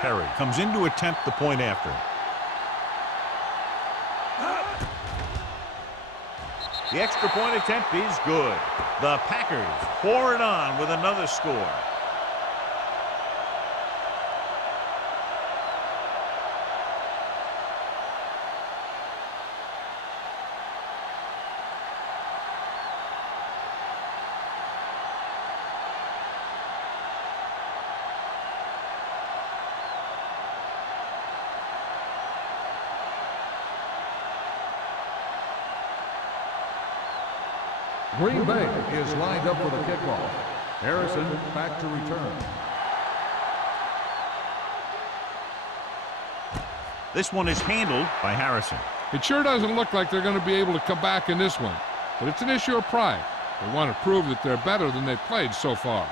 Perry comes in to attempt the point after. The extra point attempt is good. The Packers pour it on with another score. Green Bay is lined up for the kickoff. Harrison back to return. This one is handled by Harrison. It sure doesn't look like they're going to be able to come back in this one, but it's an issue of pride. They want to prove that they're better than they've played so far.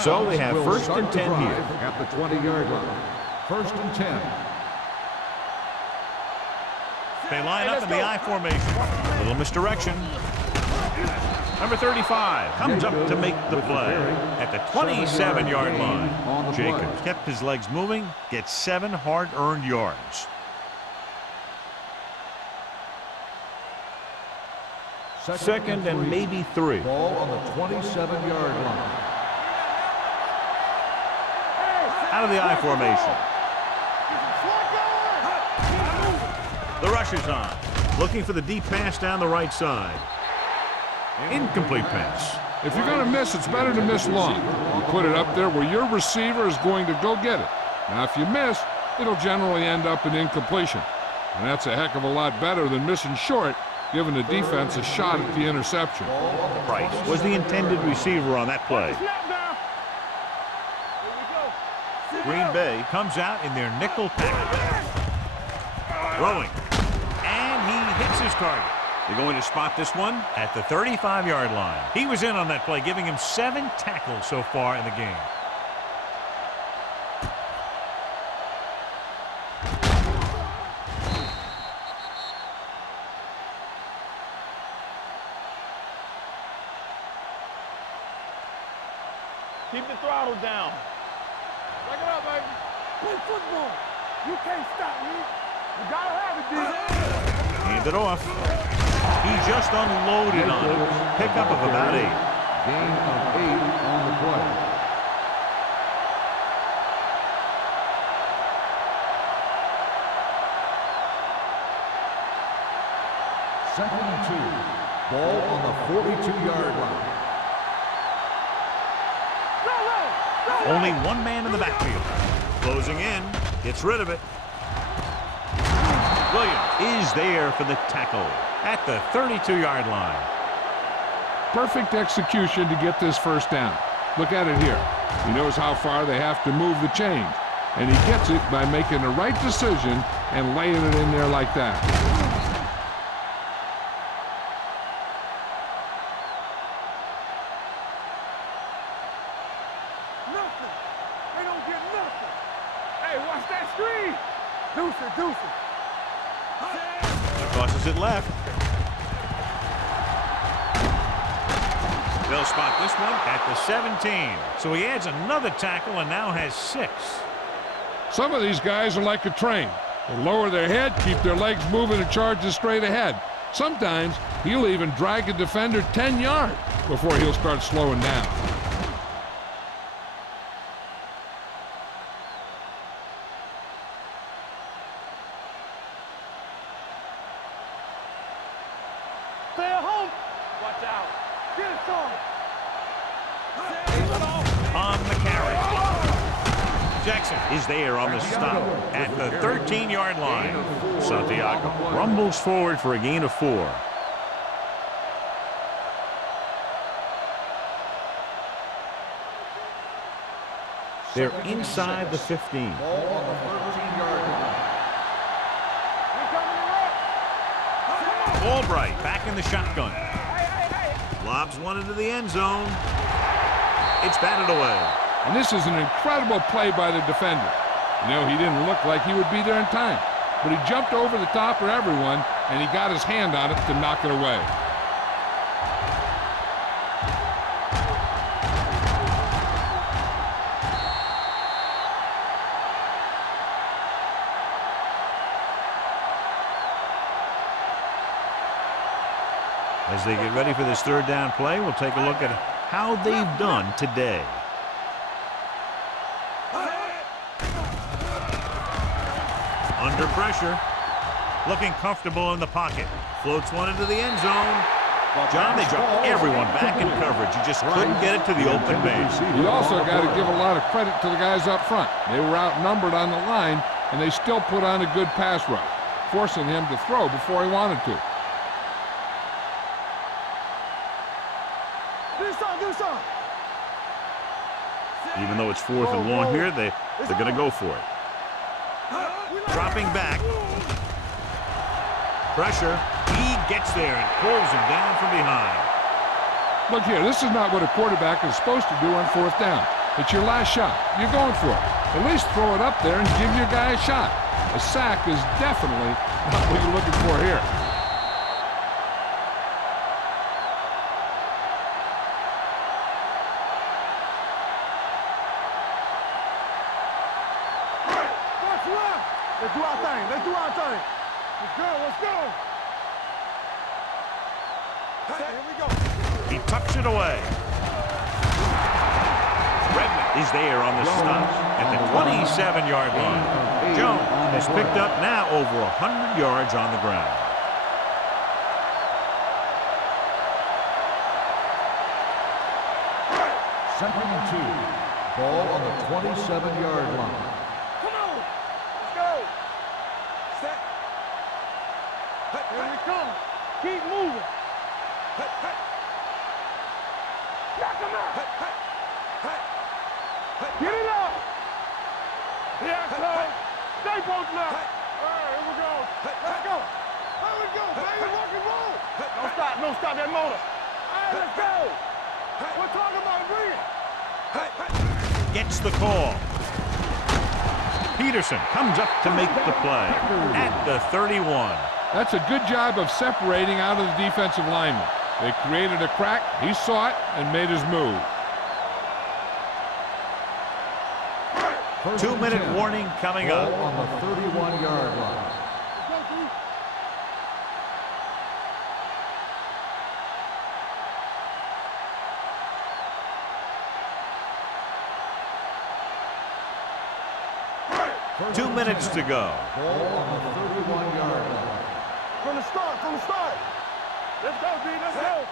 So they have first and 10 here. At the 20-yard line. First and 10. They line up in the I formation. Little misdirection. Number 35 comes up to make the play at the 27-yard line. Jacobs kept his legs moving, gets 7 hard-earned yards. Second and maybe 3. Ball on the 27-yard line. Out of the I formation. The rush is on. Looking for the deep pass down the right side. Incomplete pass. If you're going to miss, it's better to miss long. You put it up there where your receiver is going to go get it. Now, if you miss, it'll generally end up an incompletion. And that's a heck of a lot better than missing short, giving the defense a shot at the interception. Price was the intended receiver on that play. Green Bay comes out in their nickel package. Throwing. And he hits his target. They're going to spot this one at the 35-yard line. He was in on that play, giving him 7 tackles so far in the game. Keep the throttle down. Back it up, baby. Play football. You can't stop me. You gotta have it, dude. Hand it off. He just unloaded on it. Pickup of about 8. Gain of 8 on the play. Second and 2. Ball on the 42-yard line. Only one man in the backfield. Closing in. Gets rid of it. Williams is there for the tackle at the 32-yard line. Perfect execution to get this first down. Look at it here. He knows how far they have to move the chains, and he gets it by making the right decision and laying it in there like that. Nothing. They don't get nothing. Hey, watch that screen. Deuce it, deuce it. Tosses it left. They'll spot this one at the 17. So he adds another tackle and now has 6. Some of these guys are like a train. They lower their head, keep their legs moving, and charge straight ahead. Sometimes he'll even drag a defender 10 yards before he'll start slowing down. Stay at home. Watch out. Get it on. On the carry. Jackson is there on the stop at the 13-yard line. Santiago rumbles forward for a gain of 4. They're inside the 15. Ball on the 13-yard line. Albright back in the shotgun. Lobs one into the end zone. It's batted away. And this is an incredible play by the defender. You know, he didn't look like he would be there in time, but he jumped over the top of everyone, and he got his hand on it to knock it away. As they get ready for this third down play, we'll take a look at how they've done today. Under pressure. Looking comfortable in the pocket. Floats one into the end zone. John, they dropped everyone back in coverage. You just couldn't get it to the open man. You also got to give a lot of credit to the guys up front. They were outnumbered on the line, and they still put on a good pass rush, forcing him to throw before he wanted to. Even though it's 4th and long here, they're going to go for it. Dropping back. Pressure. He gets there and pulls him down from behind. Look here, this is not what a quarterback is supposed to do on 4th down. It's your last shot. You're going for it. At least throw it up there and give your guy a shot. A sack is definitely not what you're looking for here. Let's do our thing. Let's do our thing. Let's go. Let's go. Here we go. He tucks it away. Redmond is there on the stop at the 27-yard line. Jones has picked up now over 100 yards on the ground. Second and 2. Ball on the 27-yard line. Keep moving. Knock him out. Get it up. Yeah, close. Stay both left. All right, here we go. Let's go. Here we go, baby. Rock and roll. Don't stop. Don't stop that motor. All right, let's go. We're talking about agreeing. Gets the call. Peterson comes up to make the play at the 31. That's a good job of separating out of the defensive lineman. They created a crack, he saw it, and made his move. 2-minute warning coming up. On the 31-yard line. First 2 minutes to go. Ball on the 31-yard line. From the start. Let's go, B, let's go.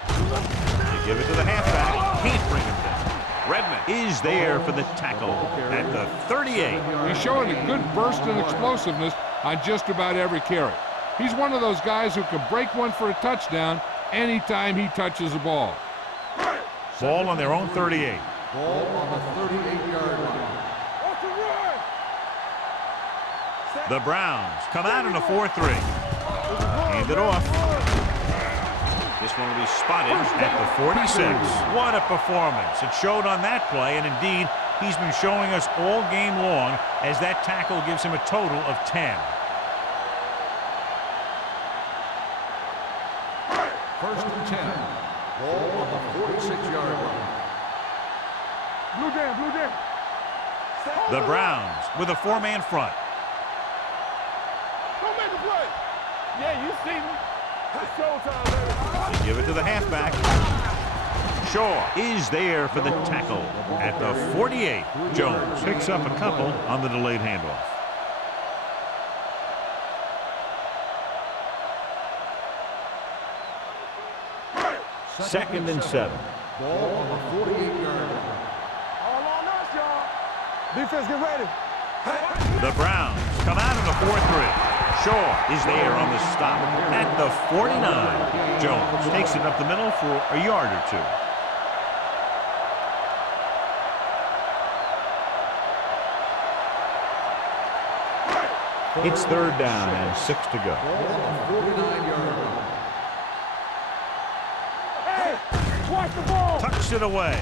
They give it to the halfback. Can't bring him down. Redmond is there for the tackle at the 38. He's showing a good burst and explosiveness on just about every carry. He's one of those guys who can break one for a touchdown anytime he touches the ball. Ball on their own 38. Ball on the 38-yard line. What's the run? The Browns come out in a 4-3. Hand it off. This one will be spotted at the 46. What a performance. It showed on that play, and indeed, he's been showing us all game long as that tackle gives him a total of 10. First and 10. Ball on the 46-yard line. Blue jam. The Browns with a 4-man front. Don't make a play. Yeah, you see me. It's showtime, baby. They give it to the halfback. Shaw is there for the tackle at the 48. Jones picks up a couple on the delayed handoff. Second and 7. Ball on the 48-yard line. All on us, y'all. Defense, get ready. The Browns come out in a 4-3. Shaw is there on the stop at the 49. Jones takes it up the middle for a yard or two. It's third down and 6 to go. Ball on the 49-yard line. Hey, watch the ball. Tucks it away.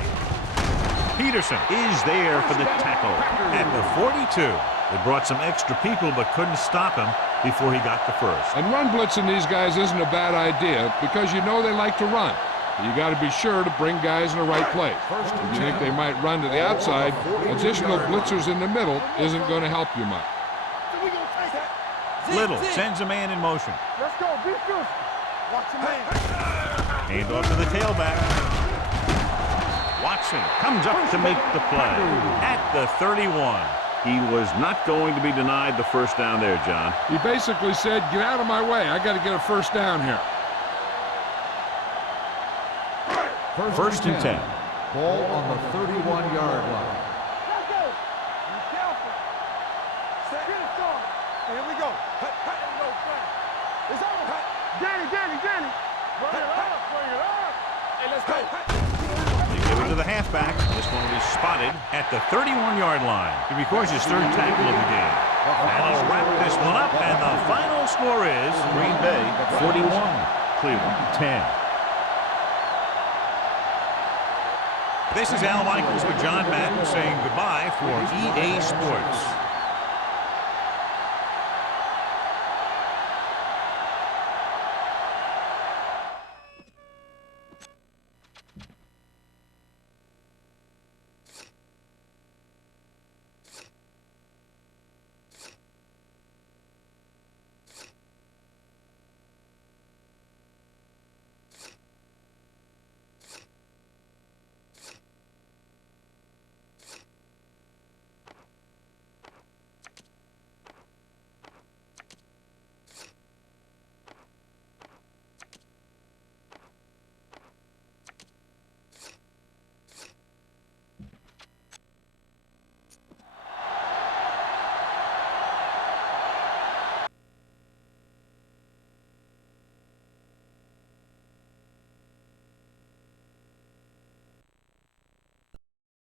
Peterson is there for the tackle at the 42. They brought some extra people but couldn't stop him before he got the first. And run blitzing these guys isn't a bad idea because you know they like to run. You got to be sure to bring guys in the right place. If you think they might run to the outside, additional blitzers in the middle isn't going to help you much. We gonna take it. Little sends a man in motion. Let's go, be good. Watch your man. Hand off to the tailback. Watson comes up to make the play at the 31. He was not going to be denied the first down there, John. He basically said, get out of my way. I got to get a first down here. First and 10. Ball on the 31-yard line. Let's go. Be careful. Get it started. Here we go. It's on. Danny. Bring it up. Hey, let's go. They give it to the halfback. This one will be spotted at the 31-yard line. He records his third tackle of the game. That'll wrap this one up, and the final score is Green Bay 41, Cleveland 10. This is Al Michaels with John Madden saying goodbye for EA Sports.